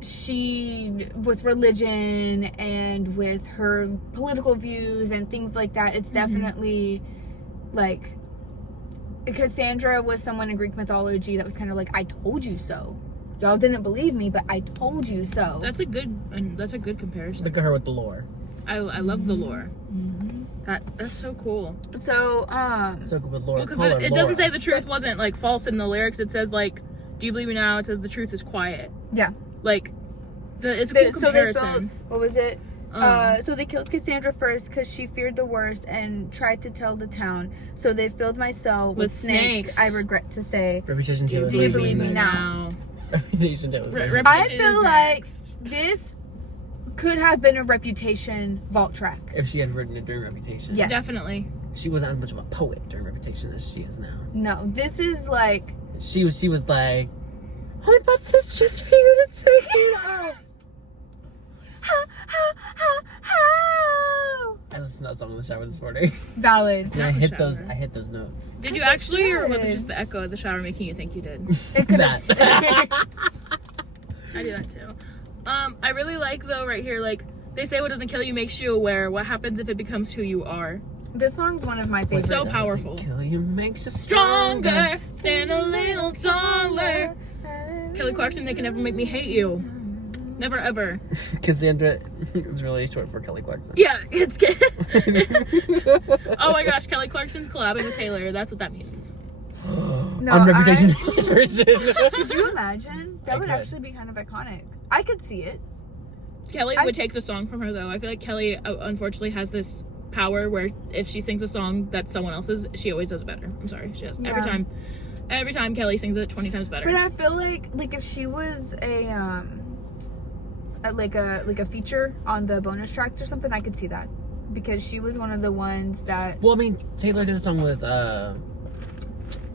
she, with religion and with her political views and things like that, it's definitely like, Cassandra was someone in Greek mythology that was kind of like, I told you so. Y'all didn't believe me, but I told you so. That's a good comparison. Look at her with the lore. I love the lore. That's so cool. So So good with lore. Well, because it doesn't say the truth wasn't like false in the lyrics. It says like, do you believe me now? It says the truth is quiet. yeah. Like, it's a cool So they comparison. filled, what was it? So they killed Cassandra first because she feared the worst and tried to tell the town. So they filled my cell with snakes. I regret to say. Reputation Taylor. Do you believe me now? Reputation Taylor. I feel like this could have been a Reputation vault track. If she had written it during Reputation. Yes. Definitely. She wasn't as much of a poet during Reputation as she is now. No, this is like. She was like, I bought this just for you to take it off. I listened to that song in the shower this morning. Valid. And I Not the hit shower. those notes. Did you actually, or was it good. just the echo of the shower making you think you did? That. I do that too. I really like though right here, like they say what doesn't kill you makes you aware. What happens if it becomes who you are? This song's one of my favorites. So powerful. Kill you makes you Stronger, stand a little taller. Kelly Clarkson, they can never make me hate you. Never ever. Cassandra is really short for Kelly Clarkson. Yeah, it's good. Oh my gosh, Kelly Clarkson's collabing with Taylor. That's what that means. No, On Reputation version. Could you imagine? That I would could. actually be kind of iconic. I could see it. Kelly would take the song from her though. I feel like Kelly unfortunately has this power where if she sings a song that's someone else's, she always does it better. I'm sorry, she does. Yeah. Every time Kelly sings it 20 times better. But I feel like if she was a feature on the bonus tracks or something, I could see that, because she was one of the ones that. Well, I mean, Taylor did a song with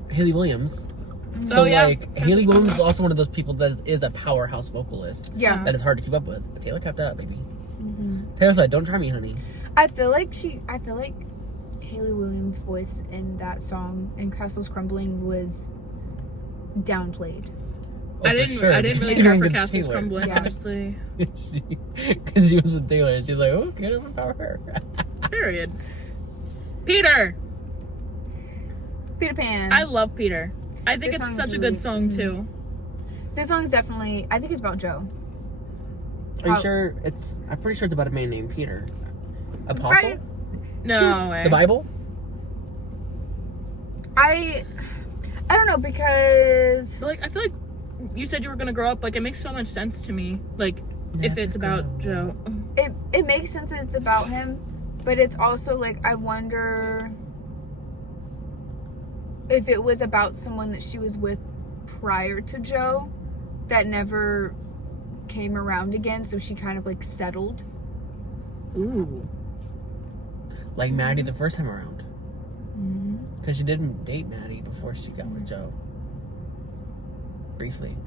Hayley Williams. So, Hayley Williams is also one of those people that is a powerhouse vocalist. Yeah. That is hard to keep up with. But Taylor kept up, baby. Taylor said, "Don't try me, honey." I feel like Hayley Williams' voice in that song in Castles Crumbling was downplayed. Oh, I didn't really She's care going for against Castles Taylor. Crumbling, Yeah. honestly. Because she was with Taylor, and she's like, "Oh, can't overpower her." Period. Peter. Peter Pan. I love Peter. I think This it's song's such a really- good song too. This song is definitely. I think it's about Joe. Are you sure it's? I'm pretty sure it's about a man named Peter. Apostle. Right. No way. The Bible. I don't know because Like, I feel like you said you were gonna grow up. Like, it makes so much sense to me. Like, if Never it's about grow Joe. it makes sense that it's about him, but it's also like I wonder if it was about someone that she was with prior to Joe that never came around again, so she kind of like settled. Ooh. Like Maddie the first time around. Mm-hmm. Because she didn't date Maddie before she got with Joe. Briefly.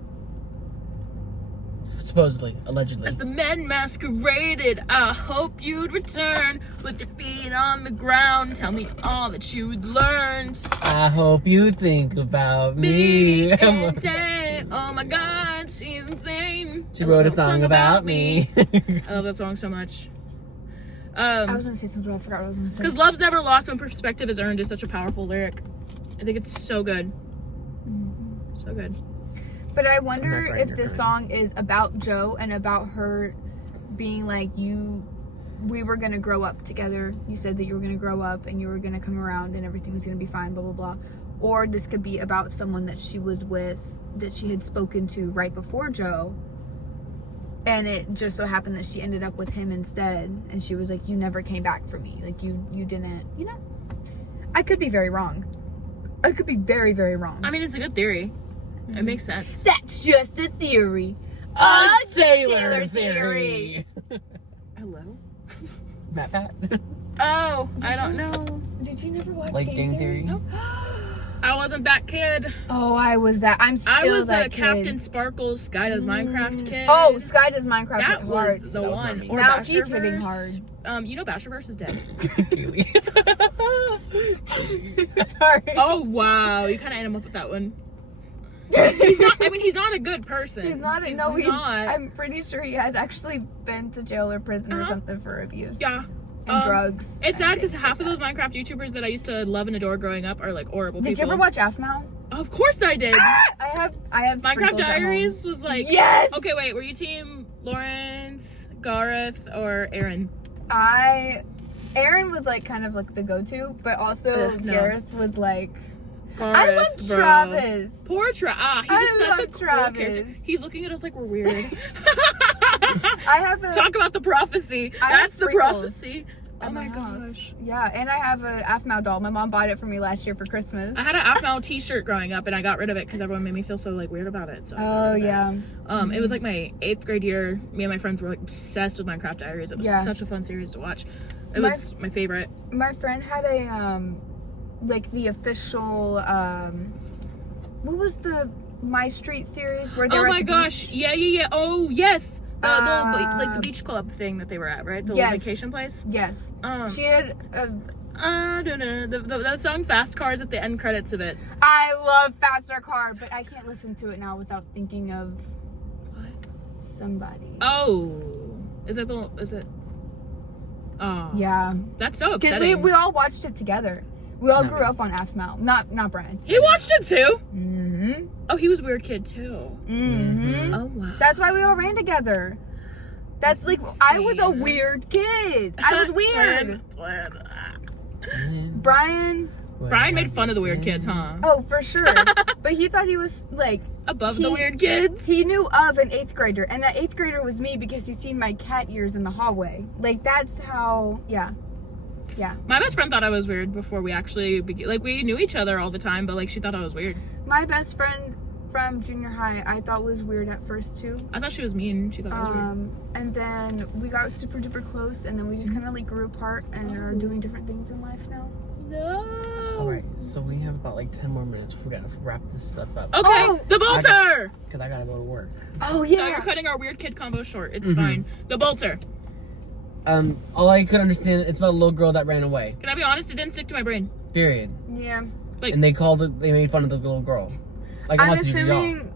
Supposedly. Allegedly. As the men masqueraded, I hope you'd return with your feet on the ground. Tell me all that you'd learned. I hope you think about me. And say, oh my God, she's insane. She wrote a song about me. I love that song so much. I was gonna say something, I forgot what I was gonna say. Because love's never lost when perspective is earned is such a powerful lyric. I think it's so good. So good. But I I'm wonder not crying, if you're this crying. song is about Joe and about her being like, we were gonna grow up together. You said that you were gonna grow up and you were gonna come around and everything was gonna be fine, blah, blah, blah. Or this could be about someone that she was with, that she had spoken to right before Joe. And it just so happened that she ended up with him instead. And she was like, you never came back for me. Like, you didn't, you know? I could be very wrong. I could be very, very wrong. I mean, it's a good theory. It makes sense. That's just a theory. A Taylor theory. Hello? Matt Pat. Oh, I don't know. Did you never watch Like Game Game Theory? Nope. I wasn't that kid. Oh, I was that. I'm still I was that a kid. Captain Sparkles Sky Does Minecraft kid. Oh, Sky Does Minecraft that hit hard. was the That was not one. me. Or Now he's hitting Bashverse. hard. You know Bashverse is dead. Kaylee. Sorry. Oh wow, you kind of ate him up with that one. He's not. I mean, he's not a good person. He's not. He's No, he's. not. I'm pretty sure he has actually been to jail or prison or something for abuse. Yeah. And drugs. It's sad and because things half like of those Minecraft YouTubers that I used to love and adore growing up are like horrible that. people. Did you ever watch Afmal? Of course I did. I have. Minecraft sprinkles at home. Diaries was like. Yes. Okay, wait. Were you team Lawrence, Gareth, or Aaron? Aaron was like kind of like the go-to, but also No. Gareth was like. Gareth, I love bro. Travis. Poor Travis. Ah, he I was such a love cool Travis. character. He's looking at us like we're weird. I have a. Talk about the prophecy. I have That's the sprinkles prophecy. Oh at my house. gosh. Yeah, and I have a Afmal doll. My mom bought it for me last year for Christmas. I had an Afmal t-shirt growing up and I got rid of it because everyone made me feel so like weird about it. So I got Oh rid of yeah. it. It was like my 8th grade year. Me and my friends were like obsessed with Minecraft Diaries. It was Yeah. such a fun series to watch. It My- was my favorite. My friend had a like the official what was the My Street series where they Oh were at my the gosh. beach? Yeah. Oh yes. The like the Um, beach club thing that they were at, right? The yes. little vacation place. Yes. Um, She had the song Fast Cars at the end credits of it. I love Faster Car, but I can't listen to it now without thinking of What? somebody. Oh. Is it? Oh. Yeah. That's so Because upsetting. we all watched it together. We all grew up on Afmal. Not Brian. He watched it too? Mm-hmm. Oh, he was a weird kid too. Mm-hmm. Oh wow. That's why we all ran together. That's like, I was a insane. weird kid. I was weird. Twin. Brian, Brian made fun of the weird kids, huh? oh, for sure. But he thought he was like, Above he- the weird kids. he knew of an 8th grader. And that 8th grader was me because he seen my cat ears in the hallway. Like, that's how, yeah. Yeah. My best friend thought I was weird before we actually like we knew each other all the time, but like she thought I was weird. My best friend from junior high, I thought was weird at first too. I thought she was mean. She thought I was weird. And then we got super duper close, and then we just kind of like grew apart and are doing different things in life now. No. Alright, so we have about like 10 more minutes. We gotta wrap this stuff up. Okay, Oh! the bolter. Because I gotta go to work. Oh So you're cutting our weird kid combo short. It's fine. The bolter. All I could understand, it's about a little girl that ran away. Can I be honest? It didn't stick to my brain. Period. Yeah. Like, And they made fun of the little girl. Like, I'm not to y'all.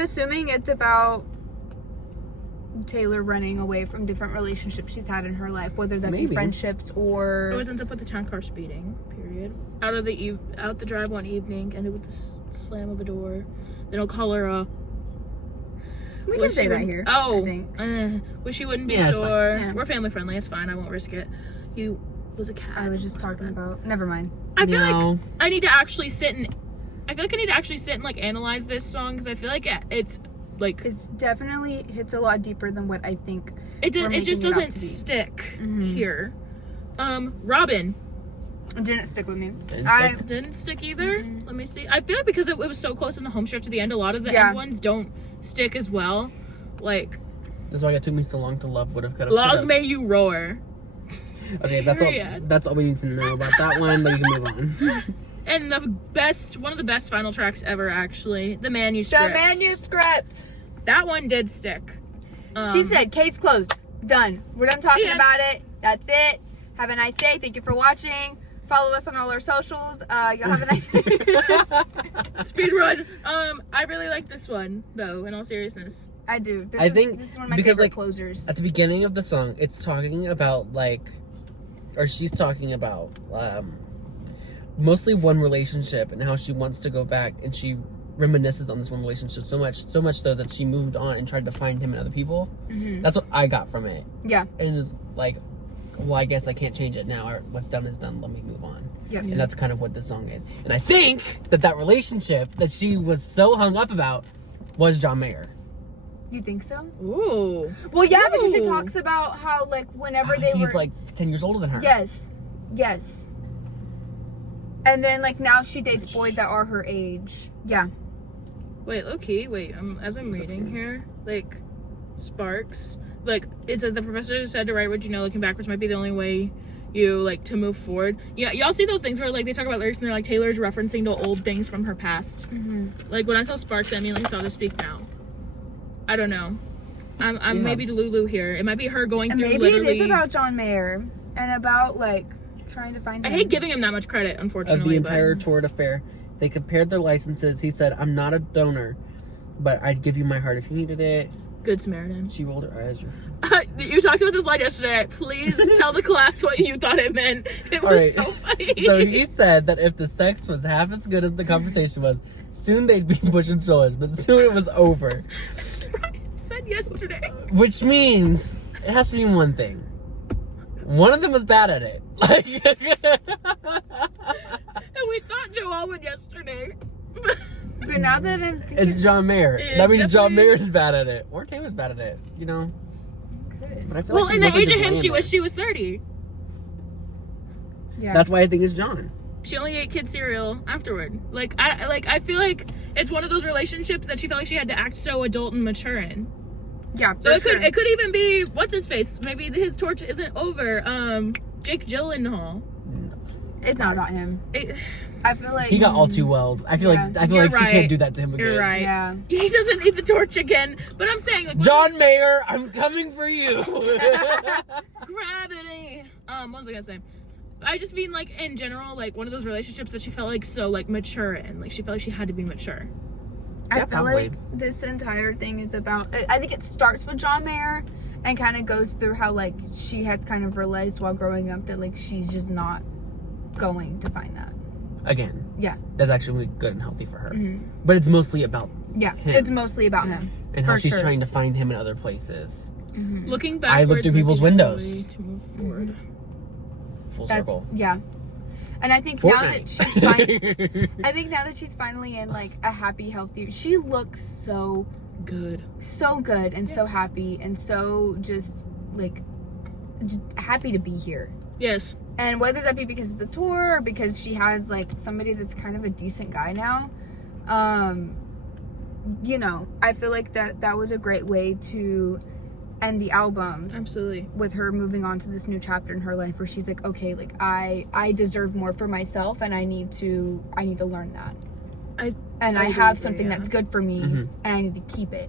assuming it's about Taylor running away from different relationships she's had in her life, whether that be friendships or. It always ends up with the town car speeding. Period. Out the drive one evening, ended with the slam of a door. Then he'll call her We can say that here. Oh, I think. Wish he wouldn't be Yeah, it's sore. fine. Yeah. We're family friendly. It's fine. I won't risk it. He was a cat. I was just talking about. Never mind. I feel No. like I need to actually sit and like analyze this song because I feel like it's like It's definitely hits a lot deeper than what I think. it just out doesn't to be. stick Mhm. here. Robin It didn't stick with me. didn't stick either. Let me see. I feel like because it was so close in the home stretch to the end, a lot of the Yeah. end ones don't stick as well. Like That's why it took me so long to love would have could have. Long May You Roar. Okay, Period. that's all we need to know about that one, but you can move on. And one of the best final tracks ever, actually. The Manuscript. The manuscript. That one did stick. She said, "Case closed. Done. We're done talking Yeah. about it. That's it. Have a nice day. Thank you for watching. Follow us on all our socials. You'll have a nice day." Speed run. I really like this one, though, in all seriousness. I do. I think this is one of my because, favorite like, closers. At the beginning of the song, it's talking about she's talking about mostly one relationship and how she wants to go back, and she reminisces on this one relationship so much so that she moved on and tried to find him in other people. Mhm. That's what I got from it. Yeah. And it's like, well, I guess I can't change it now. Or what's done is done. Let me move on. Yep. And that's kind of what this song is. And I think that relationship that she was so hung up about was John Mayer. You think so? Ooh. Well, yeah, because she Ooh. talks about how whenever they He's were. like 10 years older than her. Yes. And then now she dates boys that are her age. Yeah. Wait, okay, wait. As I'm reading here, Sparks, it says the professor said to write what you know looking backwards might be the only way you to move forward. Yeah, y'all see those things where they talk about lyrics and they're Taylor's referencing to old things from her past. Mm-hmm. When I saw Sparks, I mean thought to speak now. I don't know. I'm maybe Lulu here. It might be her going And through maybe literally. it is about John Mayer and about trying to find I him. hate giving him that much credit, unfortunately. Of the but- entire Torrid affair, they compared their licenses. He said, "I'm not a donor, but I'd give you my heart if you needed it." Good Samaritan. She rolled her eyes. You talked about this line yesterday. Please tell the class what you thought it meant. It was Alright. so funny. So he said that if the sex was half as good as the conversation was, soon they'd be pushing shoulders, but soon it was over. Brian said yesterday. Which means it has to mean one thing. One of them was bad at it. And we thought Joelle would yesterday. But now that I'm thinking. It's John Mayer. It That means John definitely Mayer's bad at it. Or Taylor's bad at it, But I feel Well, like in the mostly age of just him, laying there. she was 30. Yeah. That's why I think it's John. She only ate kid cereal afterward. I feel like it's one of those relationships that she felt like she had to act so adult and mature in. Yeah. So it could even be what's his face. Maybe his torch isn't over. Jake Gyllenhaal. It's not about him. I feel like He got all too well. I feel Yeah. like You're she right. can't do that to him again. You're right. Yeah. He doesn't need the torch again. But I'm saying John Mayer, I'm coming for you. gravity. What was I gonna say? I just mean in general, one of those relationships that she felt so mature in. She felt like she had to be mature. I Yeah, feel probably. like this entire thing is about. I think it starts with John Mayer and kind of goes through how she has kind of realized while growing up that she's just not going to find that. Again, Yeah. that's actually good and healthy for her. Mhm. But it's mostly about Yeah. him. It's mostly about him. and how For she's sure. trying to find him in other places. Mhm. Looking back, I look through people's windows. To move forward. Full That's circle. yeah. And I think Fortnite. I think now that she's finally in a happy, healthy. She looks so Good. good and so Yes. happy and so just happy to be here. Yes. And whether that be because of the tour or because she has somebody that's kind of a decent guy now, I feel like that was a great way to end the album Absolutely. with her moving on to this new chapter in her life where she's like, okay, I deserve more for myself and I need to learn that. I I have agree, something yeah. that's good for me Mhm. and I need to keep it.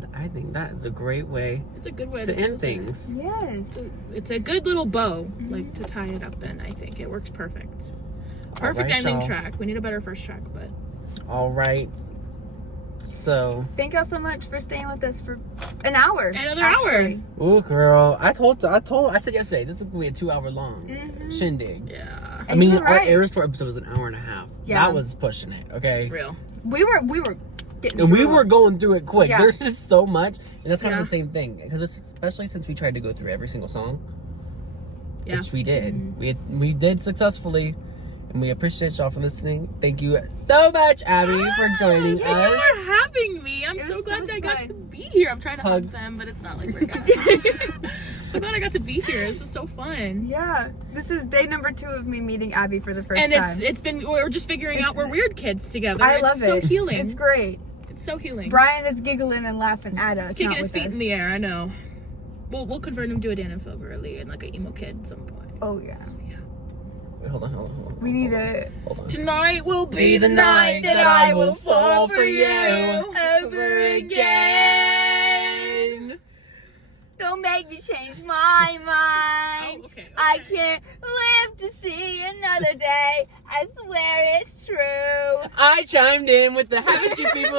The I think that is a great way It's a good way to end close it. things. Yes. It's a good little bow, like, to tie it up in. I think it works perfect. Perfect right, ending y'all. track. We need a better first track, but All right. So, Thank y'all so much for staying with us for an hour. Another actually. ooh, girl, I said yesterday this is gonna be a 2 hour long shindig. yeah, I And mean, you were our right. Air Store episode was an hour and a half. Yeah. That was pushing it. Okay. real. We were getting And we through were it. going through it quick. Yeah. There's just so much, and that's kind Yeah. of the same thing. Because especially since we tried to go through every single song, Yeah. which we did. We did successfully, and we appreciate y'all for listening. Thank you so much, Abby, for joining Thank us. you for having me. I'm It so was glad so I got fun. to be here. I'm trying to hug Hug. them, but it's not like we're gonna. So glad I got to be here. This is so fun. Yeah. This is day number 2 of me meeting Abby for the first And time. it's been we're just figuring out we're weird kids together. I It's love so it. healing. It's great. It's so healing. Brian is giggling and laughing at us. Kicking not his with feet us. in the air. I know. We'll convert him to a Dan and Phil girly and like an emo kid at some point. Oh yeah. Wait, hold on. We need to. Hold on. Tonight will Be the night that I will fall for you over again. Don't make me change my mind. Oh, okay. I can't live to see another day. I swear it's true. I chimed in with the haven't you people